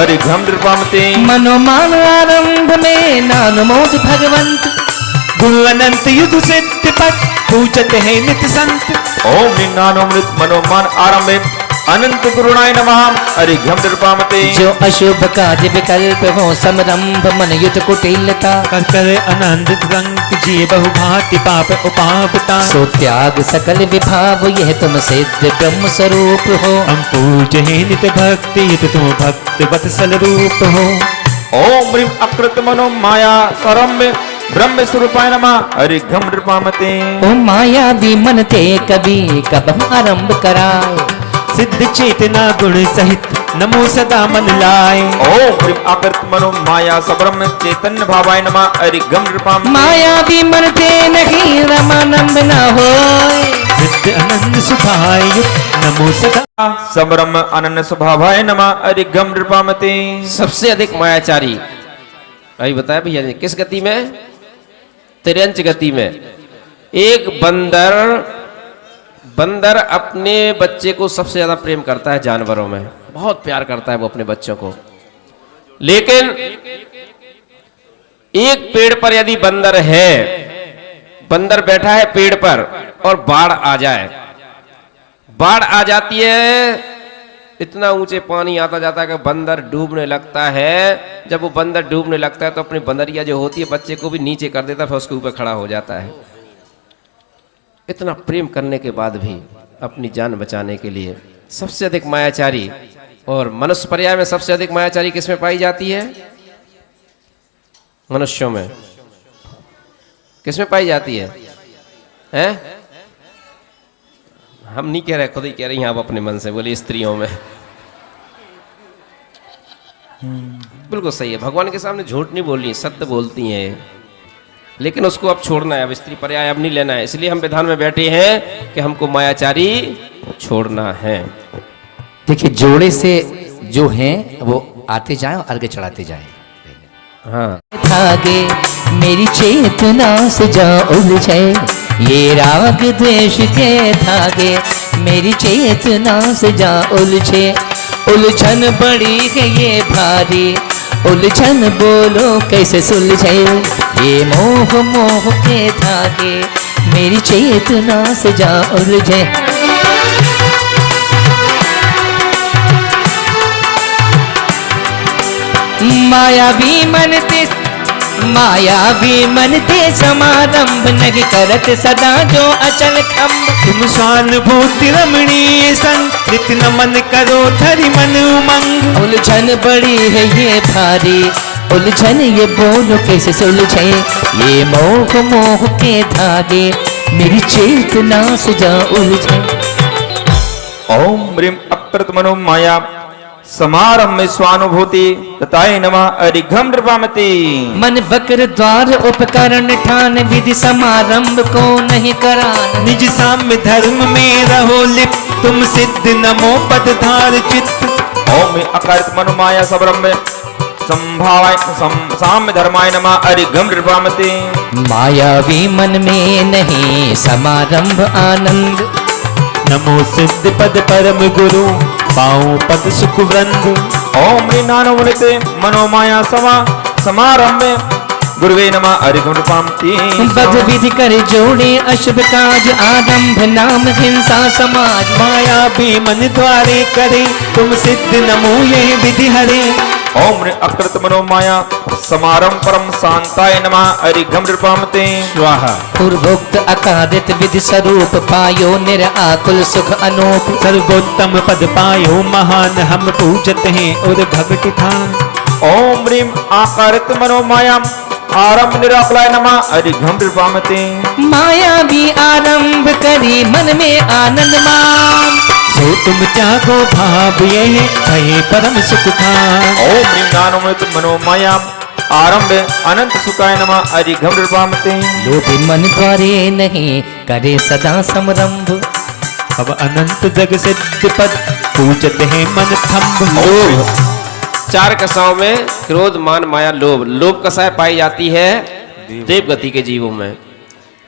अरिघम नृपामते। मनोमान आरंभ में नानमोद भगवंत, गुरु अनंत युद्ध सिद्ध पद पूजत है नित संत। ओम ह्रीम नानोमृत मनोमान आरंभे अनंत गुरुणाय नमः अरिघम नृपामते। जो अशुभ काज विकल्प हो समरंभ मन युत कुटिलता, कर कर आनंद रंग जिए बहुभांति पाप उपापता। सो त्याग सकल विभाव यह तुम सिद्ध ब्रह्म स्वरूप हो। हम पूज है नित भक्ति युत तुम भक्त वत्सल रूप हो। ओम ह्रीम अकृत मनो माया सरम्भ ब्रह्म स्वरूपाय नमः अरिघम नृपामते। ओ माया भी मन ते कभी कब आरंभ कराए, सिद्ध चेतना गुण सहित नमो सदा मन लाए। ओम ह्रीम आकृत मनो माया सब्रह्म चैतन्य भावाय नमः अरिघम नृपामते। माया भी मन ते नहीं रमानंद न हो। सिद्ध अनंत सुखाय नमो सदा सब्रह्म अनन्य स्वभावाय नमः अरिघम नृपामते। सबसे अधिक मायाचारी अभी बताया भैया ने किस गति में, तिर्यंच गति में। एक बंदर अपने बच्चे को सबसे ज्यादा प्रेम करता है जानवरों में, बहुत प्यार करता है वो अपने बच्चों को। लेकिन एक पेड़ पर यदि बंदर है, बंदर बैठा है पेड़ पर और बाढ़ आ जाए, बाढ़ आ जाती है, इतना ऊंचे पानी आता जाता है कि बंदर डूबने लगता है। जब वो बंदर डूबने लगता है तो अपनी बंदरिया जो होती है बच्चे को भी नीचे कर देता है, फिर उसके ऊपर खड़ा हो जाता है। इतना प्रेम करने के बाद भी अपनी जान बचाने के लिए सबसे अधिक मायाचारी, और मनुष्य पर्याय में सबसे अधिक मायाचारी किसमें पाई जाती है? मनुष्यों में। किसमें पाई जाती है? हैं? हम नहीं कह रहे, खुद ही कह रही हैं आप अपने मन से, बोले स्त्रियों में। बिल्कुल सही है, भगवान के सामने झूठ नहीं बोलनी, सत्य बोलती हैं। लेकिन उसको अब छोड़ना है, अब स्त्री पर्याय अब नहीं लेना है। इसलिए हम विधान में बैठे हैं कि हमको मायाचारी छोड़ना है। देखिए जोड़े से जो हैं वो आते जाएं और अर्घ्य चढ़ाते जाएं। हाँ, धागे मेरी चेतना से जा उलझे, ये राग द्वेष के धागे मेरी चेतना से जा उलझे। उलझन बड़ी है ये भारी, उलझन बोलो कैसे सुलझे। ये मोह मोह के धागे मेरी चेतना से जा उलझे। माया भी मन ते समारंभ नहीं करत सदा जो अचल खम्भ। तुम स्वानुभूति रमणीय संग नित नमन करो धरि मन उमंग। उलझन बड़ी है ये भारी, उलझन ये बोलो कैसे सुलझे। ये मोह मोह के धागे मेरी चेतना से जा उलझे। ओम ह्रीम अकृत मनो माया समारंभ स्वानुभूति तताय नमः अरिघम नृपामते। मन वक्र द्वार उपकरण ठान विधि समारंभ को नहीं करान। निज साम्य धर्म में रहो लिप्त तुम सिद्ध नमो पदधार चित्त। ओम अकृत मनो माया सब्रह्म संभावाय साम्य धर्माय नमः अरिघम नृपामते। मायावी मन में नहीं समारंभ आनंद। नमो सिद्ध पद परम गुरु पाऊं पद सुख वृंद। ओम ऋणानुवृते मनोमाया समारंभे गुरुवे नमः अरिघम नृपामते। बद विधि कर जोड़े अशुभ काज आरंभ नाम हिंसा समाज। माया भी मन द्वारे करे तुम सिद्ध नमो यह विधि हरे। ओम अकृत मनो माया समारंभ परम शांताय नमः अरिघम नृपामते स्वाहा। पूर्वोक्त अकादित विधि स्वरूप पायो निराकुल सुख अनूप। सर्वोत्तम पद पायो महान हम पूजत हैं और भगत ठान। ओम ह्रीम आकारित मनोमाया आरंभ निराकुलाय नमः अरिघम नृपामते माया भी आरंभ करी मन में आनंद मान। सो तुम त्यागो भाव यह भये परम सुख खान। ओम ह्रीम ज्ञानोमृत मनोमाया आरंभ अनंत सुखाय नमः अरिघम नृपामते लोभी मन द्वारे नहीं करे सदा समरंभ। अब अनंत जग सिद्ध पद पूजत है मन थम्ब। लोभ, 4 कसाओं में क्रोध मान माया लोभ। लोभ कसाय पाई जाती है देव गति के जीवों में।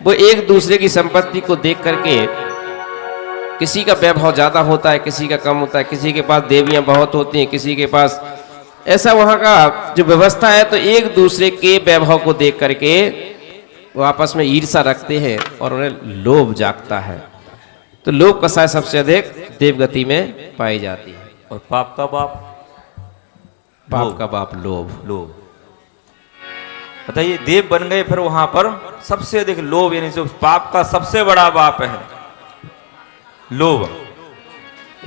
वो एक दूसरे की संपत्ति को देख करके किसी का वैभव ज्यादा होता है, किसी का कम होता है, किसी के पास देवियां बहुत होती हैं, किसी के पास ऐसा वहां का जो व्यवस्था है, तो एक दूसरे के वैभव को देख करके वो आपस में ईर्ष्या रखते हैं और उन्हें लोभ जागता है। तो लोभ कसाय सबसे अधिक देवगति में पाई जाती है। और पाप का बाप पाप का बाप लोभ। लोभ। बताइए देव बन गए फिर वहां पर सबसे अधिक लोभ, यानी जो पाप का सबसे बड़ा बाप है लोभ।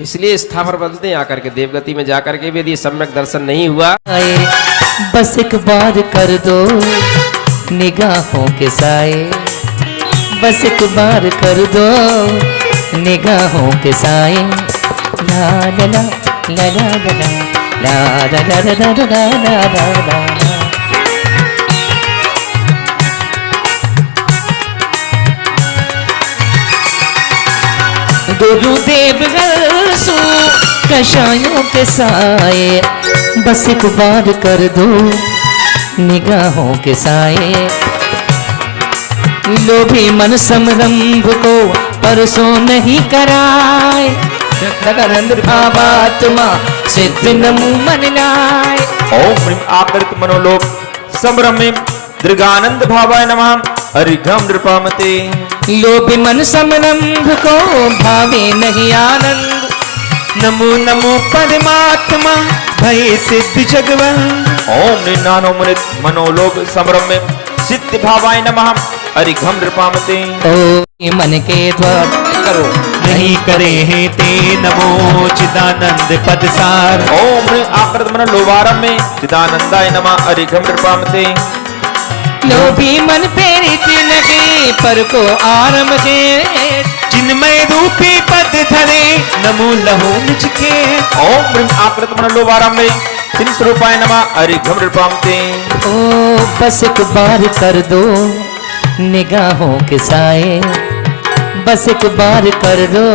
इसलिए स्थावर बनते हैं आकर के देवगति में जाकर के भी यदि सम्यक दर्शन नहीं हुआ। बस एक बार कर दो निगाहों के साए। बस एक बार कर दो निगाहों के साए। ला ला ला ला ला ला ला ला ला ला ला ला ला ला। गुरुदेव गलसु कषायों के साए। बस एक बार कर दो निगाहों के साए। लोभी मन समरंभ को परसों नहीं कराए। भावात्मा सिद्ध नमु मन लाए। ओम ह्रीम आकृत मनोलोक संभ्रमे दृगानंद भावाय नमः अरिघम नृपामते लोभी मन समरंभ को भावे नहीं आनंद। नमो नमो परमात्मा भय सिद्ध जगवन। ओम निन्नानोमृत मनोलोक संभ्रमे सिद्ध भावाय नमः अरिघम नृपामते ओ मन के द्वार करो नहीं करे हैं ते नमो चिदानंद पदसार। ओम ह्रीम आकृत मनोलोवारम में चिदानंदाय नमः अरिघम नृपामते लोभी मन प्रेरित लगे पर को आरंभ के। जिनमय रूपी पद धरे नमो लहो निज के। ओम ह्रीम आकृत मनोलोवारम में चिन स्वरूपाय नमः अरिघम नृपामते ओ बस एक बार कर दो निगाहों के साए। बस एक बार कर दो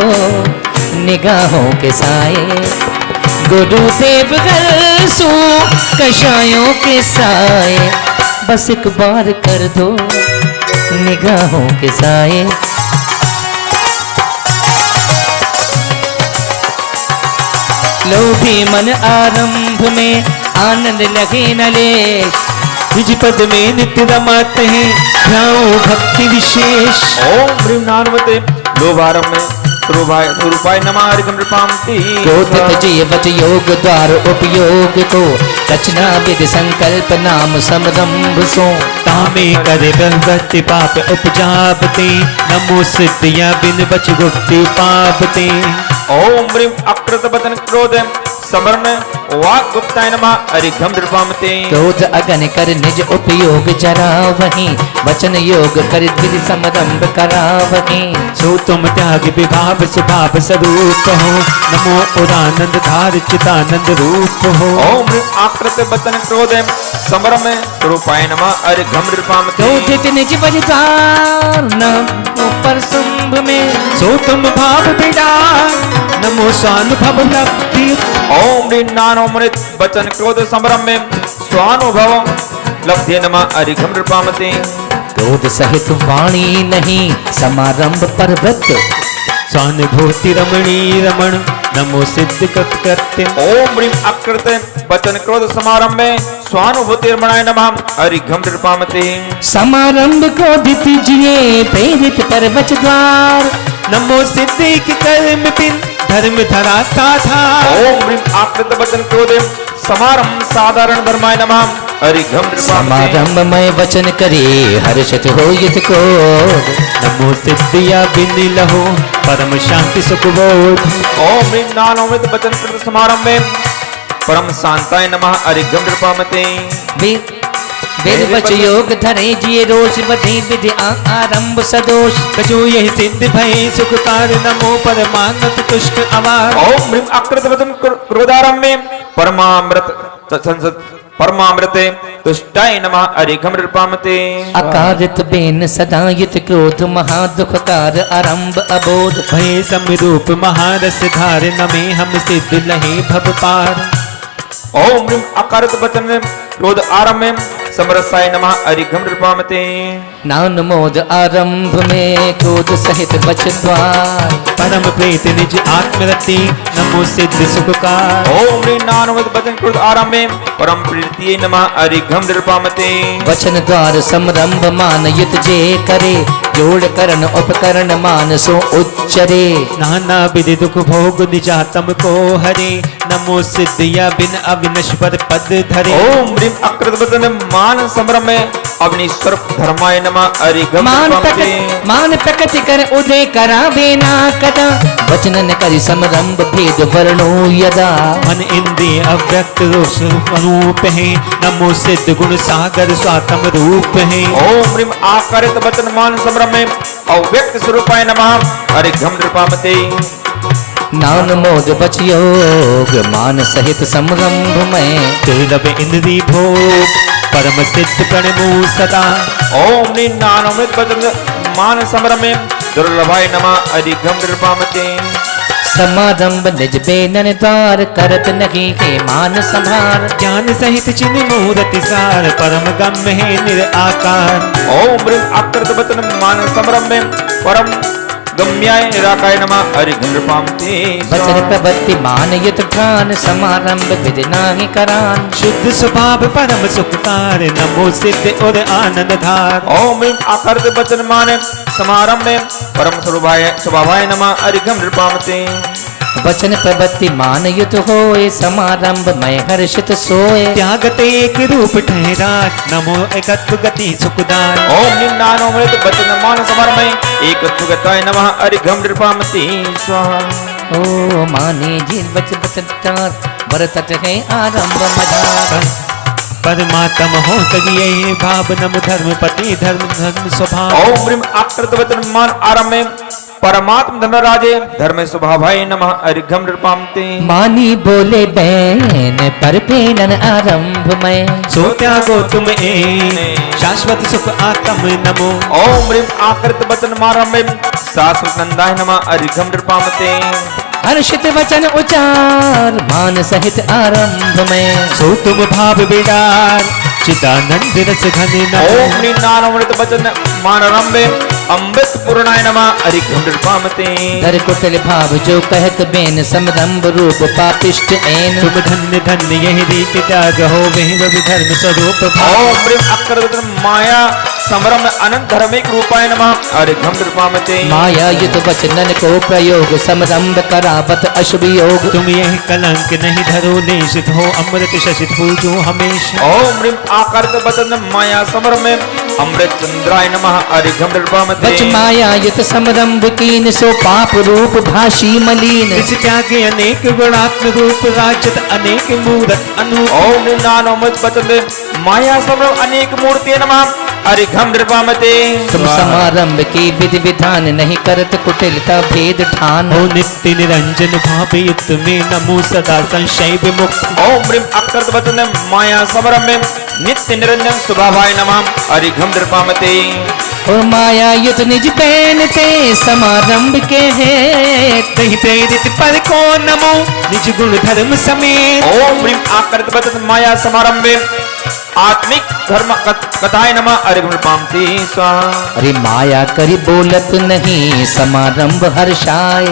निगाहों के साए। गुरुदेव गलसु कषायों के साए। बस एक बार कर दो निगाहों के साए। लोभी मन आरंभ में आनंद लगे न लेश। निज पद में नित्य रमाते हैं ध्याओ भक्ति विशेष। ओम ह्रीम नानवते लोभारम में स्वरूपाय नमः अरिघम नृपामते क्रोधित जीवत योग द्वार उपयोग को रचना विधि संकल्प नाम समरंभ सो। तामे करे भक्ति पाप उपजापते नमो सिद्धिया बिन बच गुप्ति पापते। ओम ह्रीम अकृत बदन क्रोध समरण वाक गुप्ताय नमः अरिघम नृपामते क्रोध अगन कर निज उपयोग जरा वही। वचन योग कर विधि समरंभ करा वही। सो तुम त्याग विभाव स्वभाव स्वरूप हो नमो उदानंद धार चिदानंद रूप हो। ओम ह्रीम आकृत बदन क्रोध समरम स्वरूपाय नमः अरिघम नृपामते क्रोधित निज बजदार नमो पर शुंभ में। सो तुम भाव विदार नमो स्वानुभव लब्धि। ओम ह्रीम नानोमृत वचन क्रोध समरम में स्वानुभव लब्धे नमः अरिघम नृपामते क्रोध सहित वाणी नहीं समारंभ पर व्रत। स्वानुभूति रमणी रमण नमो सिद्ध कृत्य। ओम ह्रीम अकृत वचन क्रोध समारंभ में स्वानुभूति रमणाय नमः अरिघम नृपामते समारंभ क्रोधित जिये प्रेरित पर वच द्वार। नमो सिद्धि की कर्म बिन धर्म धरा साधा। ओम ह्रीम आकृत वचन क्रोध समारंभ साधारण धर्माय नमः अरिघम नृपामते समारंभ में वचन करे हर्षित हो युत क्रोध। नमो सिद्धिया बिन लहो परम शांति सुख बोध। ओम ह्रीं नानोमृत वचन कृत समारंभे परम शांताय नमः अरिघम नृपामते वेद वच योग धरे जिये रोष बधे विधि आरंभ सदोष। कजो यही सिद्ध भय सुखकार नमो परमानंद तुष्ट अवार। ओम ह्रीं अकृत वचन क्रोधारम्भे परमामृते तुष्टाय नमः अरिघम नृपामते अकारित बेन सदायुत क्रोध महादुखकार आरंभ अबोध। भय समरूप महारस धार नमे हम सिद्ध लहे भव पार। ओम ह्रीं अकारित वचन क्रोध आरम्भे समरसाय नमः अरिघम नृपामते नान मोद आरंभ में क्रोध सहित वच द्वार। परम प्रीत निज आत्मरति नमो सिद्ध सुखकार। ओम ह्रीं नानोमृत वचन क्रोध आरम्भे परम प्रीतिये नमः अरिघम नृपामते वचन द्वार समरंभ मान युत जे करे। जोड़ करण उपकरण मान सो उच्चरे। नाना विधि दुख भोग निजातम को हरे। नमो सिद्धिया बिन अविनश्वर पद धरे। ओम ह्रीं अकृत वचन मान संभ्रम में अग्निश्वर धर्माय नमः अरिघम नृपामते मान प्रकट कर उदय करावे ना कदा। वचनन करि समरंभ भेद वर्णो यदा। मन इंद्रिय अव्यक्त रूप है। नमो सिद्ध गुण सागर स्वातम रूप है। ओम ह्रीं आकारित वचन मान संभ्रम में अव्यक्त स्वरूपाय नमः अरिघम नृपामते नान मोद बच योग मान सहित समरंभ में। दुर्लभ इंद्री भोग परम सिद्ध प्रणमो सदा। ओम ह्रीं नानोमृत वचन मान संभ्रम में दुर्लभाय नमः अरिघम नृपामते समारंभ निज बेनन द्वार करत नहीं के मान संभार। ज्ञान सहित चिन्ह मूर्ति सार परम गम्य है निराकार। ओम ह्रीं अकृत वचन मान संभ्रम में परम गम्याय निराकाय नमः अरिघम नृपामते वचन प्रवृत्ति मान युत ध्यान। समारंभ विधि नाही करान। शुद्ध स्वभाव परम सुखकार। नमो सिद्ध और आनंद धार। ओम ह्रीं आकारित वचन मान समारंभ में परम स्वभावाय नमः अरिघम नृपामते वचन प्रवृत्ति मान युत होए। समारंभ में हर्षित सोए। त्यागत एक रूप ठहरा। नमो एकत्व गति सुखदार। ओम ह्रीं नानोमृत वचन मान समारंभ में एकत्व गताय नमः अरिघम नृपामते स्वाहा। ओ माने जिन वचन वचनचार बरतत है आरंभ मदार। परमात्म हो तगिए भाव नम धर्म पति धर्म स्वभाव। ओम ह्रीं आकृत वचन मान आरंभ में परमात्म धर्मराजे धर्म स्वभावाय नमः अरिघम नृपामते मानी बोले बैन पर पेनन आरंभ में। सो त्यागो तुम शाश्वत सुख आत्म नमो। ओम ह्रीं आकृत वचन मारंभ में शाश्वत नंदाय नमः अरिघम नृपामते हर्षित वचन उचार मान सहित आरंभ में। सो तुम भाव बिडार चिदानंद रस घन नमो। ओम ह्रीं नानोमृत वचन मानरंभे अमृत पूर्णाय नमः अरिघम नृपामते धर कुटिल भाव जो कहत बेन समरंभ रूप पापिष्ट एन। तुम धन्य धन्य यही रीति त्याग हो वह धर्म स्वरूप भाव। ओम ह्रीं अकृत माया समरम अनंत धर्मिक रूपाय नमः अरिघम नृपामते माया युत वचनन को प्रयोग समरंभ करावत अशुभ योग। तुम यह कलंक नहीं धरो लेशित हो अमृत शशित पूजो हमेशा। ओम ह्रीं आकृत वचन माया समर में अमृत चंद्राय नमः अरिघम नृपामते वच माया युत समरंभ कीन सो पाप रूप भाषी मलिन। इस त्यागे अनेक गुणात्म रूप राजत अनेक मूरत अनु। ओम ह्रीं नानोमृत वचन माया समर अनेक मूर्ति नमः अरिघम नृपामते तुम समारंभ की विधि विधान नहीं करत कुटिलता भेद ठान। हो नित्य निरंजन भाव युक्त में नमो सदा संशय विमुक्त। ओम ह्रीं अकृत वचन माया समर में नित्य निरंजन स्वभावाय नमः अरिघम नृपामते और माया युत निज पहनते समारंभ के है। तहि प्रेरित पर को नमो निज गुण धर्म समेत। ओम ह्रीं आकृत वचन माया समारंभे आत्मिक धर्म कथाय नमः अरिघम नृपामते स्वाहा। अरे माया करी बोलत नहीं समारंभ हर्षाय।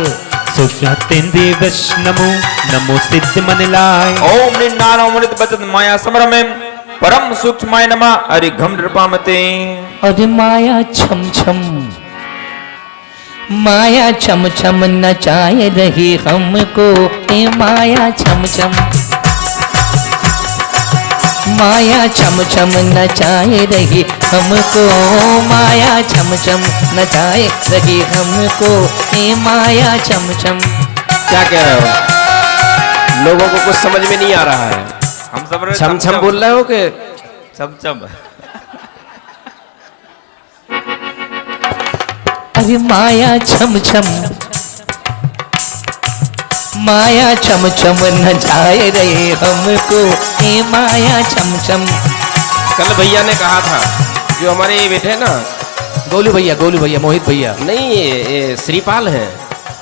सुषतेन्द्रिय वश नमो नमो सिद्ध मन लाय। ओम ह्रीं नानोमृत वचन माया समर में परम सूक्ष्माय नमः अरिघम नृपामते अरे माया छम छम माया छम छम नचाए रही हमको। ए माया छम छम माया छम छम नचाए रही हमको, माया छम छम नचाए रही हमको, ए माया छम छम। क्या कह रहे हो? लोगों को कुछ समझ में नहीं आ रहा है। हम सब छम छम बोल रहे हो कि चमचम? अरे माया छम छम, माया छम छम नचाए रहे हमको, ए माया छम छम। कल भैया ने कहा था, जो हमारे ये बैठे ना, गोलू भैया मोहित भैया। नहीं ये श्रीपाल हैं।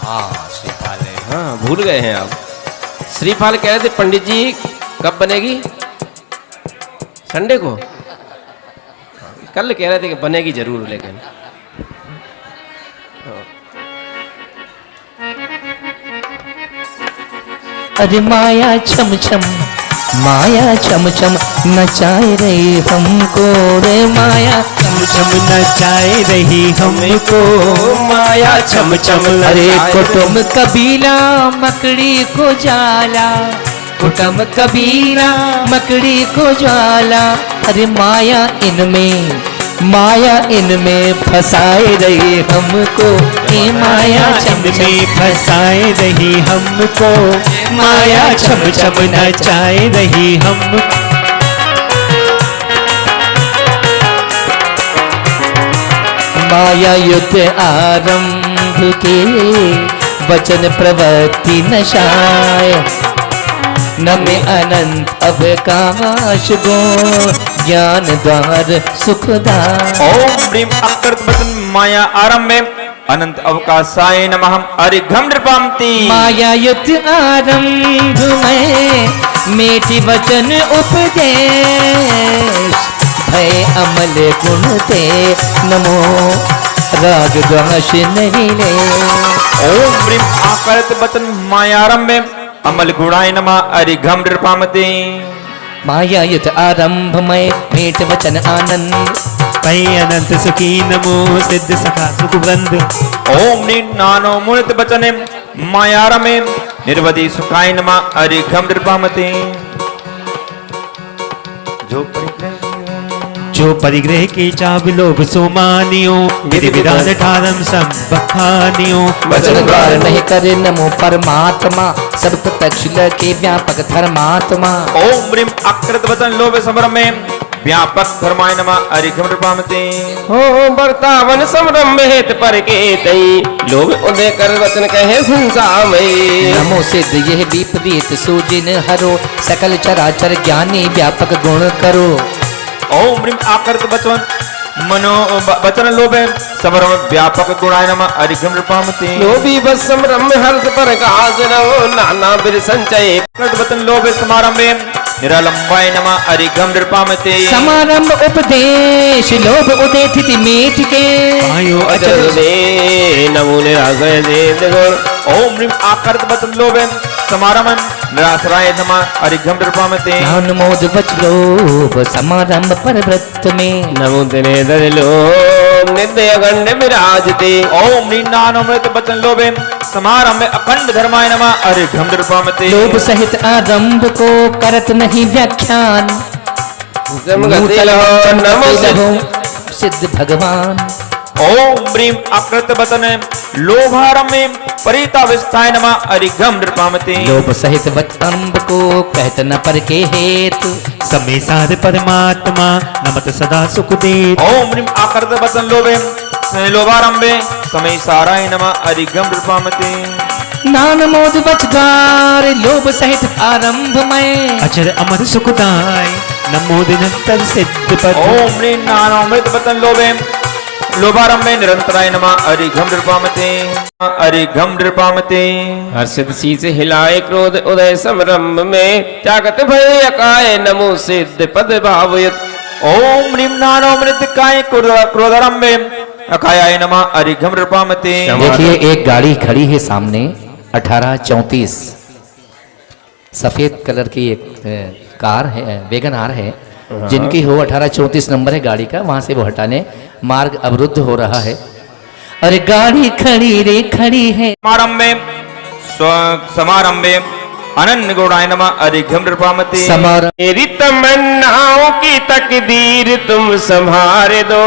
हाँ श्रीपाल है। हाँ भूल गए हैं आप। श्रीपाल कह रहे थे पंडित जी कब बनेगी? संडे को। कल कह रहे थे कि बनेगी जरूर, लेकिन अरे माया छम छम, माया छम छम नचाए रही हमको, रे माया छम छम नचाए रही हमको, माया छम छम। अरे कुटुम कबीला मकड़ी को जाला, कुटुम कबीला मकड़ी को ज्वाला, अरे माया इनमें, माया इनमें फंसाए रही हमको, ए माया छम छम में फंसाए रही हमको, माया छम छम नचाए रही हम। माया युद्ध आरंभ के वचन प्रवृत्ति नशाय, नमे अनंत अवकाश गो ज्ञान द्वार सुखदाय। ओम ह्रीं अकृत वचन माया आरंभे अनंत अवकाशाय नमः। अरिघम नृपांति माया युद्ध आरंभ में मेटी वचन उपदेश, भय अमल गुण ते नमो राग द्वाश नहीं ले। ओम ह्रीं अकृत वचन माया आरंभे अमल गुणाय नमः। अरिघम नृपामते माया युद्ध आरंभ में मेट वचन आनंद, पै अनंत सुखी नमो सिद्ध सखा सुख वृंद। ओम नानो मूर्त वचने मायारमे निर्वधि सुखाय नमः। अरिघम नृपामते जो परिग्रह की चाव लोभ सोमानियो, विधि विधान ठारम सब बखानियो। वचन द्वार नहीं करे नमो परमात्मा, सब प्रत्यक्ष के व्यापक धर्मात्मा। ओम ह्रीं अकृत वचन लोभ समरमे व्यापक धर्माय नमः। अरिघम नृपामते हो वर्तावन समरंभ हेत पर के तई, लोभ उदय कर वचन कहे संसामय। नमो सिद्ध यह विपरीत सूजिन हरो, सकल चराचर ज्ञानी व्यापक गुण करो। ओम ह्रीं अकृत वचन मनो वचन लोभे समरम व्यापक गुणाय नमः। अरिघम नृपामते लोभी बस समरंभ हर्ष पर काज रहो, नाना बिर संचय। अकृत वचन लोभे समारंभे निरालंबाय नमः। अरिघम नृपामते समारंभ उपदेश लोभ उदय तिथि मेट के, आयो अचल अचल दे नमो निराशय दे गुण। ओम ह्रीं अकृत वचन लोभे समारंभ निराश्राय नमः। अरिघम नृपामते ज्ञान मोद बच लोभ समारंभ पर व्रत में, नमो दिने दलो नित्य गंड विराजते। ओम ह्रीं नानोमृत वचन लोभे समारंभ अखंड धर्माय नमः। अरिघम नृपामते लोभ सहित आरंभ को करत नहीं व्याख्यान, नमो सिद्ध भगवान। ओम ह्रीं अकृत वचन लोभारम्भे परिताविष्टाय नमः। अरिघम नृपामते लोभ सहित वचन को कहत न पर के हेतु, समय साध परमात्मा नमत सदा सुख दे। ओम ह्रीं अकृत वचन लोभे लोभारम्भे समय साराय नमः। अरिघम नृपामते नान मोद बचदार लोभ सहित आरंभ में, अचर अमर सुखदाय नमो निरंतर सिद्ध पद। ओम ह्रीं नानोमृत वचन लोभे लोभारम्भे निरंतराय नमः। अरिघम नृपामते अरिघम नृपामते हर्षित शीस हिलाए क्रोध उदय समरंभ में, जागत भय अकाय नमो सिद्ध पद भावयत। ओम ह्रीं नानोमृत काय क्रोधारम्भे अकायाय नमः। अरिघम नृपामते देखिए एक गाड़ी खड़ी है सामने 1834, सफेद कलर की एक कार है, वैगन आर है, जिनकी हो 1834 नंबर है गाड़ी का, वहां से वो हटाने मार्ग अवरुद्ध हो रहा है। अरे गाड़ी खड़ी रे खड़ी है। समारंभे समारंभे अनन्य गौड़ाय नमः अरिघम नृपामते समारंभ मेरी तमन्नाओं की तकदीर तुम संभार दो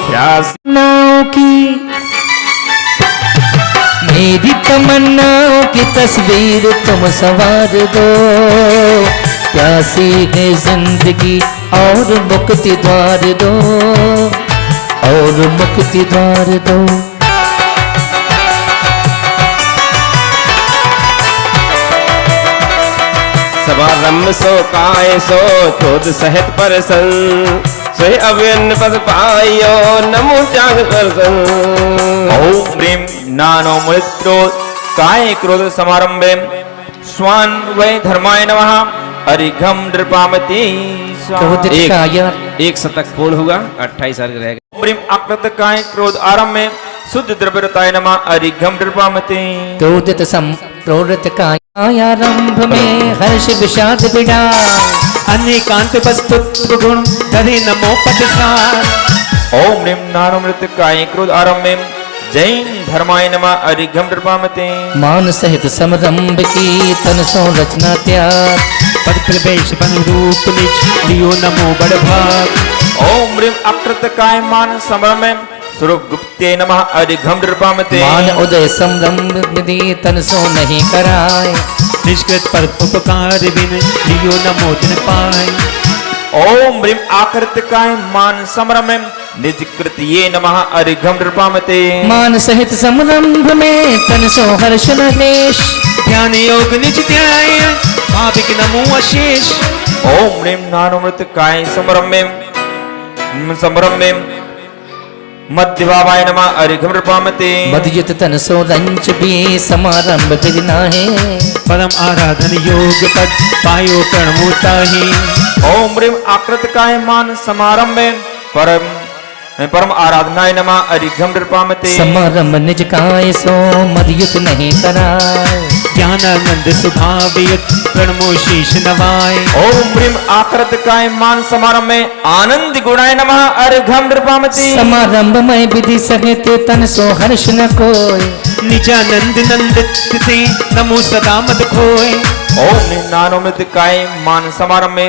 प्यास की मेरी तमन्नाओं की तस्वीर तुम संवार दो प्यासी है जिंदगी और मुक्ति द्वार दो और मुक्ति द्वार दो समारंभ सो काय सो क्रोध सहित परसन सोय अव्यन पद पायो नमो त्याग परसन ओम ह्रीं नानो मृत्रो काय क्रोध समारंभे स्वान वै धर्माय नमः अरिघम नृपामते क्रोध एक- काया एक शतक पूर्ण हुआ 28 साल रह गए ओम ह्रीं आकृत काय क्रोध आरंभ में शुद्ध द्रव्यताय नमः अरिघम नृपामते क्रोधित संप्रोरत कायारंभ में हर्ष विषाद बिड़ा अनेकांत वस्तुत्व गुण धरे नमो पदसार ओम ह्रीं नानो मृत्यु काय क्रोध आरंभ में जैन धर्माय नमः अरिघम नृपामते मान सहित समरंभ की तन सो रचना त्याग पद प्रवेश बन रूप निज लियो नमो बड़ भाग ओम ह्रीं आकृत काय मान समरम में स्वरूप गुप्ते नमः अरिघम नृपामते मान उदय संरंभ विधि तन सो नहीं कराए निष्कृत पर उपकार बिन लियो नमो दिन पाए ओम ह्रीं आकृत काय मान समरम में निज कृतिये नमः अरिघम नृपामते मान सहित समरंभ में तन सो हर्ष नरेश ध्यान योग निज ध्याय भाविक नमो अशेष ओम ह्रीं नानो मृत काय समरम में मध्य भावाय नमः अरिघम नृपामते मधुयुत तन सो रंच भी समारंभ विधिना है परम आराधन योग पद पायो प्रणमुता ही ओम ह्रीं आकृत काय मान समारंभ में परम आराधनाय नमः अरिघम नृपामते समारंभ निज काय सो मधुयुत नहीं कराए ज्ञानानंद स्वभावयुत प्रणमो शीश नवाय ओम ह्रीं आकृत काय मान समारंभ में आनंद गुणाय नमः अरिघम नृपामते समारंभ में विधि सहित तन सो हर्ष न कोय निजानंद नंदित ते नमो सदा मत खोय ओम ह्रीं नानो मृत काय मान समारंभ में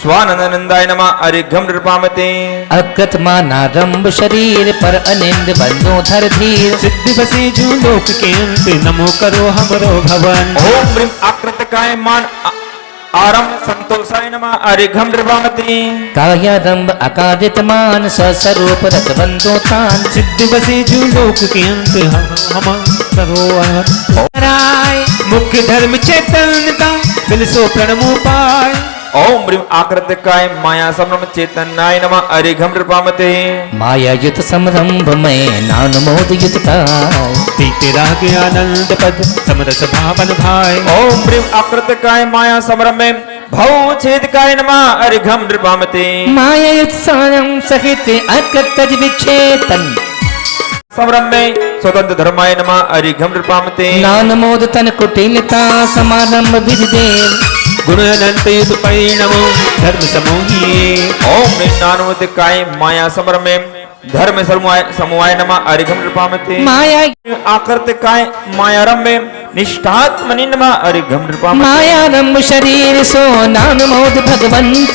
स्वानंदाय नमः अरिघम नृपामते अकृत मानारंभ शरीर पर अनिंद बंधो धर धीर सिद्ध बसे जो लोक के अंत नमो करो हमरो भवन ओम ह्रीं आकृत काय मान आरंभ संतोषाय नमः अरिघम नृपामते कायारंभ अकारित मान स्वस्वरूप रत बंधो तान सिद्ध बसे जो लोक के अंत हम करो राय मुख्य धर्म चैतन्यता बिलसो प्रणमो पाय ओम ह्रीं आकृत काय माया समरम चैतन्याय नमः अरिघम नृपामते माया युत समरंभ में नान मोद युत काय बीते राग आनंद पद समरस भावन भाई ओम ह्रीं आकृत काय माया समरम में भव छेदकाय नमः अरिघम नृपामते माया युत सारम सहित अकृत तज विच्छेतन समरम में स्वतंत्र धर्माय नमः अरिघम नृपामते नान मोद तन कुटिलता समारंभ विधि देव गुण अनंत युत परिणमो धर्म समूहिए ओम ह्रीं नानुमते काय माया समरम में धर्म समूहाय नमः अरिघम नृपामते माया आकृत काय मायारम में निष्ठात्मनि नमः अरिघम नृपामते मायारंभ शरीर सो नान मोद भगवंत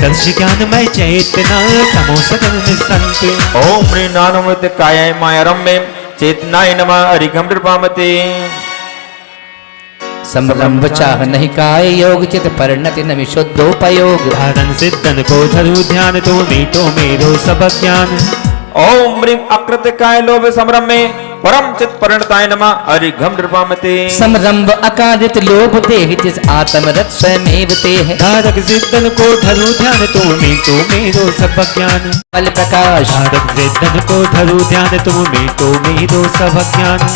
दर्श ज्ञानमय चैतना तमो सदन निसंत ओम ह्रीं नानुमते काय मायारम में चेतनाय नमः अरिघम नृपामते समरंभ चाह नहीं काय योग चित परिणति न विशुद्धोपयोग धारण सिद्धन को धरु ध्यान तो मीटो मेरो सब ज्ञान ओम ह्रीं आकृत काय लोभ समरम में परम चित परिणताय नमः अरिघम नृपामते समरंभ अकारित लोभ देह जिस आत्मरत स्वयमेव ते है धारक सिद्धन को धरु ध्यान तो मीटो मेरो सब ज्ञान बल प्रकाश धारक सिद्धन को धरु ध्यान तो मीटो मेरो सब ज्ञान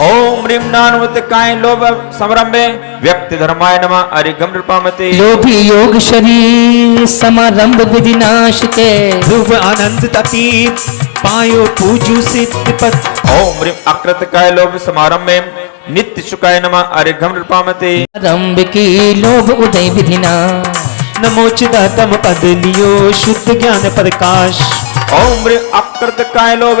ओम ह्रीं नानुमते काय लोभ समरम में व्यक्ति धर्माय नमः अरिघम नृपामते लोभी योग शरीर समारंभ विधि नाश के ध्रुव आनंद अतीत पायो पूजु सिद्ध पद ओम ह्रीं आकृत काय लोभ समारंभ में नित्य शुकाय नमः अरिघम नृपामते आरंभ की लोभ उदय विधि ना नमोचिदातम पद लियो शुद्ध ज्ञान प्रकाश ओम ह्रीं आकृत काय लोभ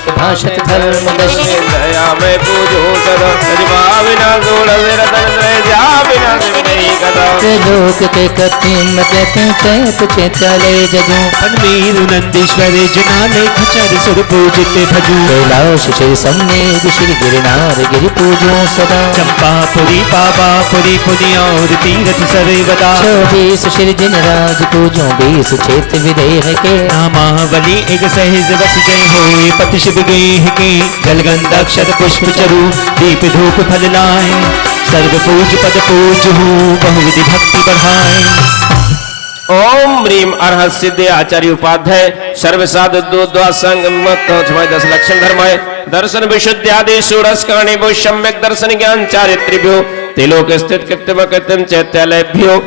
भाषत धर्म दर्शन दया में पूजो सदा सजवा बिना जोड़ रतन त्रय जा बिना शिव नहीं कदा लोक के कथिम कहते चैत चैत्यालय जगो पनवीर नंदीश्वर जनाले खचर सुर पूजित भजू कैलाश श्री सन्निध श्री गिरनार गिरि पूजो सदा चंपापुरी पावापुरी पुनि और तीरथ सर्वदा 24 श्री जिन राज पूजो 20 क्षेत्र विदेह के नामावली एक सहज बस जय होए पति शिव गेह के जलगंध अक्षर पुष्प चरु दीप धूप फल लाए सर्व पूज पद पूज हूँ बहुविधि भक्ति बढ़ाए ओम ह्रीम अर्हत सिद्धि आचार्य उपाध्याय सर्व साधु द्वा संग मत 10 लक्षण धर्माय दर्शन विशुद्धि आदि षोडश काणी भो सम्यक दर्शन ज्ञान चारित्र्यभ्यो तिलोक स्थित कृत्रिम कृत्रिम चैत्यालयभ्यो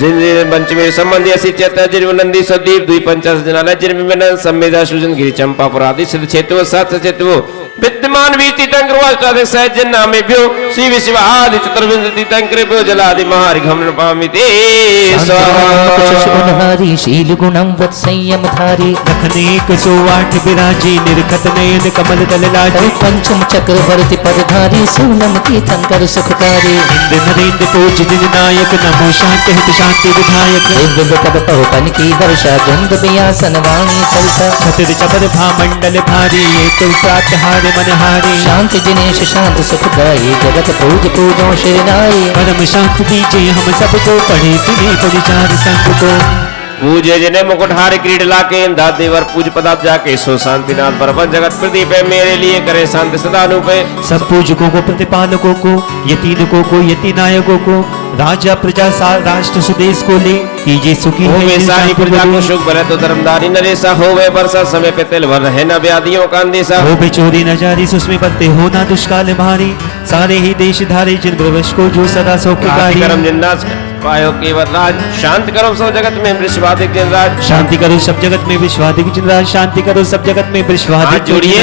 जिन पंचमी संबंधी असी चैत्य जिन नंदी सदीप द्वि पंचाश जनालय जिन संवेदा सुजन गिरि चंपापुर आदि सिद्ध क्षेत्र सात क्षेत्र विद्यमान भी तीर्थंकर अष्टादश सहजन नामेभ्यो श्री विश्व आदि चतुर्विंश तीर्थंकरेभ्यो जलादि महारि घमन पामिते स्वाहा शील गुणम वत संयम धारी रखने कसो आठ विराजी निर्खत नयन कमल दल लाजी पंचम चक्रवर्ती पदधारी सोनम तीर्थंकर सुखकारी इंद्र नरेंद्र पूज दिन नायक नमो शांति हित शांति विधायक दिव्य पद पहुपन की वर्षा गंध बियासन वाणी सरसा छतर चपर भा मंडल भारी ये तो प्रातहार मनहारी शांति दिनेश शांत सुखदाई जगत पूज पूजो श्रीनाई परम शांति दीजिए हम सबको पढ़े सुने परिचार संग को पूजे जने मुकुटहार क्रीड लाके दादेवर पूज पदार्थ जाके सो शांतिनाथ परम जगत प्रदीप है मेरे लिए करे शांति सदा अनुपे सब पूजकों को प्रतिपालकों को यतीनकों को यतीनायकों को राजा प्रजा राष्ट्र सुदेश को ले कीजिए सुखी होवे सारी प्रजा को सुख भले तो धर्मदारी नरेसा होवे वर्षा समय पे तिल भर रहे न व्याधियों का अंदेशा हो बेचोरी न जारी सुस्मे बनते हो ना दुष्काल भारी सारे ही देश धारे जिन प्रवश को जो सदा सौख्यकारी कर्म जिन्नास पायो केवल राज शांत करो सब जगत में विश्वाधिक जिन राज शांति करो सब जगत में विश्वाधिक जिन राज शांति करो सब जगत में विश्वाधिक जोड़िए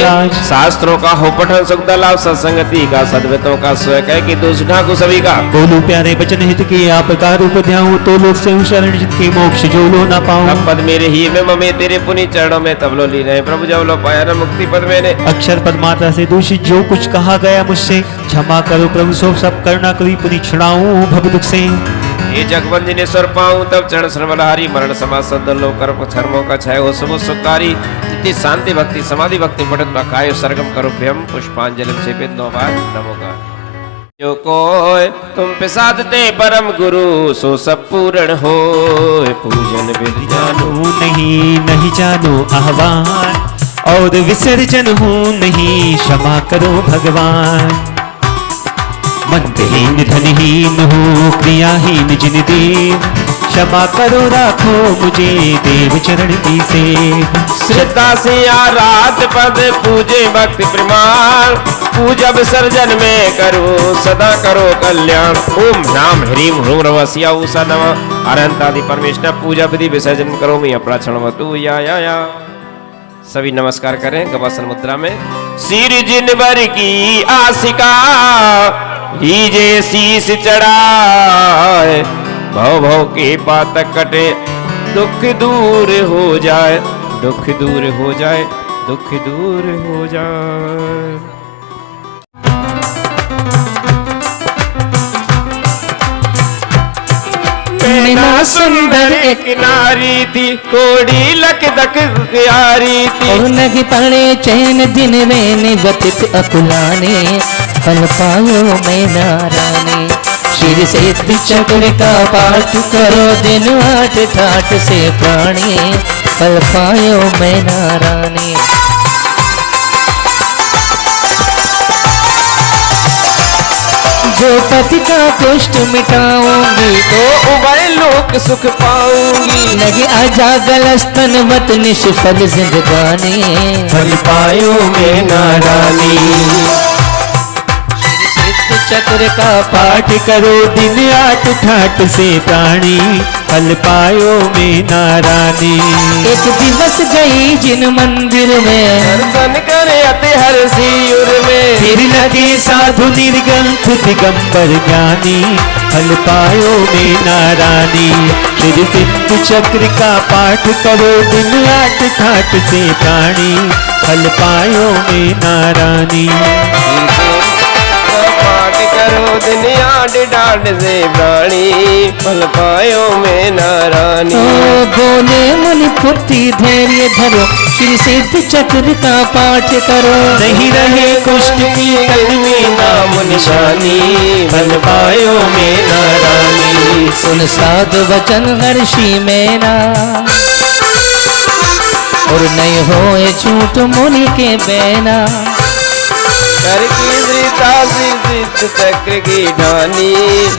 शास्त्रों का हो पठन सुख लाभ सत्संगति का सद्वतों का स्वयं कह कि दोष ढाकू सभी का बोलू प्यारे बचन हित के आपका रूप ध्याऊं तो लोग से शरण जिनके मोक्ष जो लो ना पाऊं अब पद मेरे ही में ममे तेरे पुनि चरणों में तब लो ली रहे प्रभु जब लो पाया न मुक्ति पद मैंने अक्षर पद मात्रा से दूषित जो कुछ कहा गया मुझसे क्षमा करो प्रभु सो सब करना कभी पुनि छुड़ाऊं भव दुख से ये जगवंजी ने स्वर पाऊं तब चरण सर्वलहारी मरण समाज सदलो कर धर्मों का छाय हो सब सुखारी जितनी शांति भक्ति समाधि भक्ति पठन काय सरगम करो भ्यम पुष्पांजलि छेपित 9 बार नमोगा जो कोय तुम पे साधते परम गुरु सो सब पूर्ण हो पूजन विधि जानो नहीं जानो आह्वान और विसर्जन हूँ नहीं क्षमा करो भगवान मंत्रहीन धनहीन हूँ क्रियाहीन जिन देव क्षमा करो राखो मुझे देव चरण की सेव श्रद्धा से आराध पद पूजे भक्ति प्रमाण पूजा विसर्जन में करो सदा करो कल्याण ओम नाम ह्रीम ह्रूम रवसिया उषा नम अनंत आदि परमेश्वर पूजा विधि विसर्जन करो मैं अपराक्षण वतु या सभी नमस्कार करें गवासन मुद्रा में सिर जिनवर की आशिका ही जे शीश चढ़ाए भव भव के पातक कटे दुख दूर हो जाए दुख दूर हो जाए दुख दूर हो जाए नैना सुंदर एक नारी थी कोड़ी लक दक यारी थी और नग पड़े चैन दिन में व्यतीत अकुलाने फल पायो मैं नाराने शिर से चक्र का पाठ करो दिन 8 ठाठ से प्राणी फल पायो मैं नाराने जो पति का कुष्ठ मिटाऊंगी तो उभय लोक सुख पाऊंगी लगे अजागल स्तन मत निष्फल जिंदगानी फल पायो मैं नारानी चक्र का पाठ करो दिन 8 ठाठ से प्राणी फल पायो मैं नारानी एक दिवस गई जिन मंदिर में दर्शन करे अति हर सिर में फिर लगे साधु निर्ग्रंथ दिगंबर ज्ञानी फल पायो मैं नारानी श्री सिद्ध चक्र का पाठ करो दिन 8 ठाठ से प्राणी फल पायो में नारानी। पाठ करो दिन आठ डाढ़ से प्राणी, फल पायो में नारानी। ओ बोले मुनि फुर्ती धैर्य धरो, श्री सिद्ध चक्र का पाठ करो। नहीं रहे कुष्ठ की कल में नाम निशानी, फल पायो में नारानी। सुन साधु वचन हर्षि मेरा, और नहीं होए झूठ मुनि के बेना। कर की दृढ़ता सिद्ध चक्र की ढानी,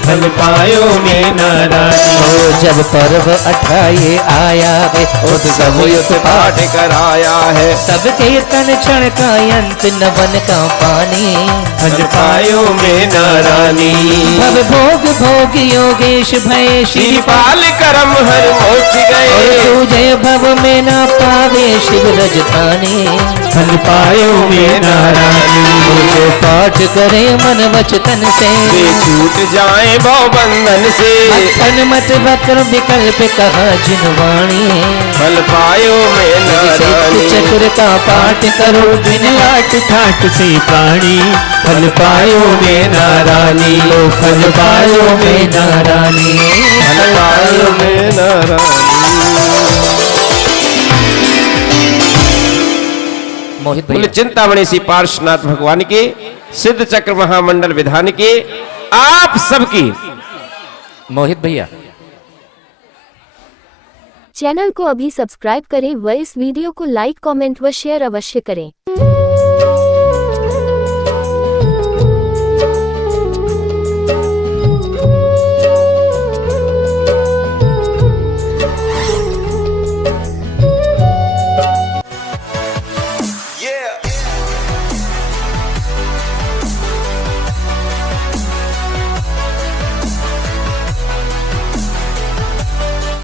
फल पायो में नारानी। ओ जब पर्व 28 आया है, उत्सव युक्त पाठ कराया है। सब कीर्तन क्षण का अंत नवन का पानी, फल पायो में नारानी। भव भोग भोग योगेश भय श्रीपाल करम हर मोक्ष और गए, तुझे भव में ना पावे शिव रजधानी। फल पायो में नारानी। जो पाठ करे मन वचन से, वे छूट जाए भव बंधन से। मक्खन मत वक्र विकल्प कहा जिनवाणी। फल पायो में सिद्ध नारानी। चक्र का पाठ करो दिन लाट ठाट से प्राणी, फल पायो में नारानी। लो फल पायो में नारानी। फल पायो में नारानी। मोहित बोले भैया चिंतामणि श्री पार्श्वनाथ भगवान की, सिद्ध चक्र महामंडल विधान की, आप सबकी। मोहित भैया चैनल को अभी सब्सक्राइब करें व इस वीडियो को लाइक कमेंट व शेयर अवश्य करें।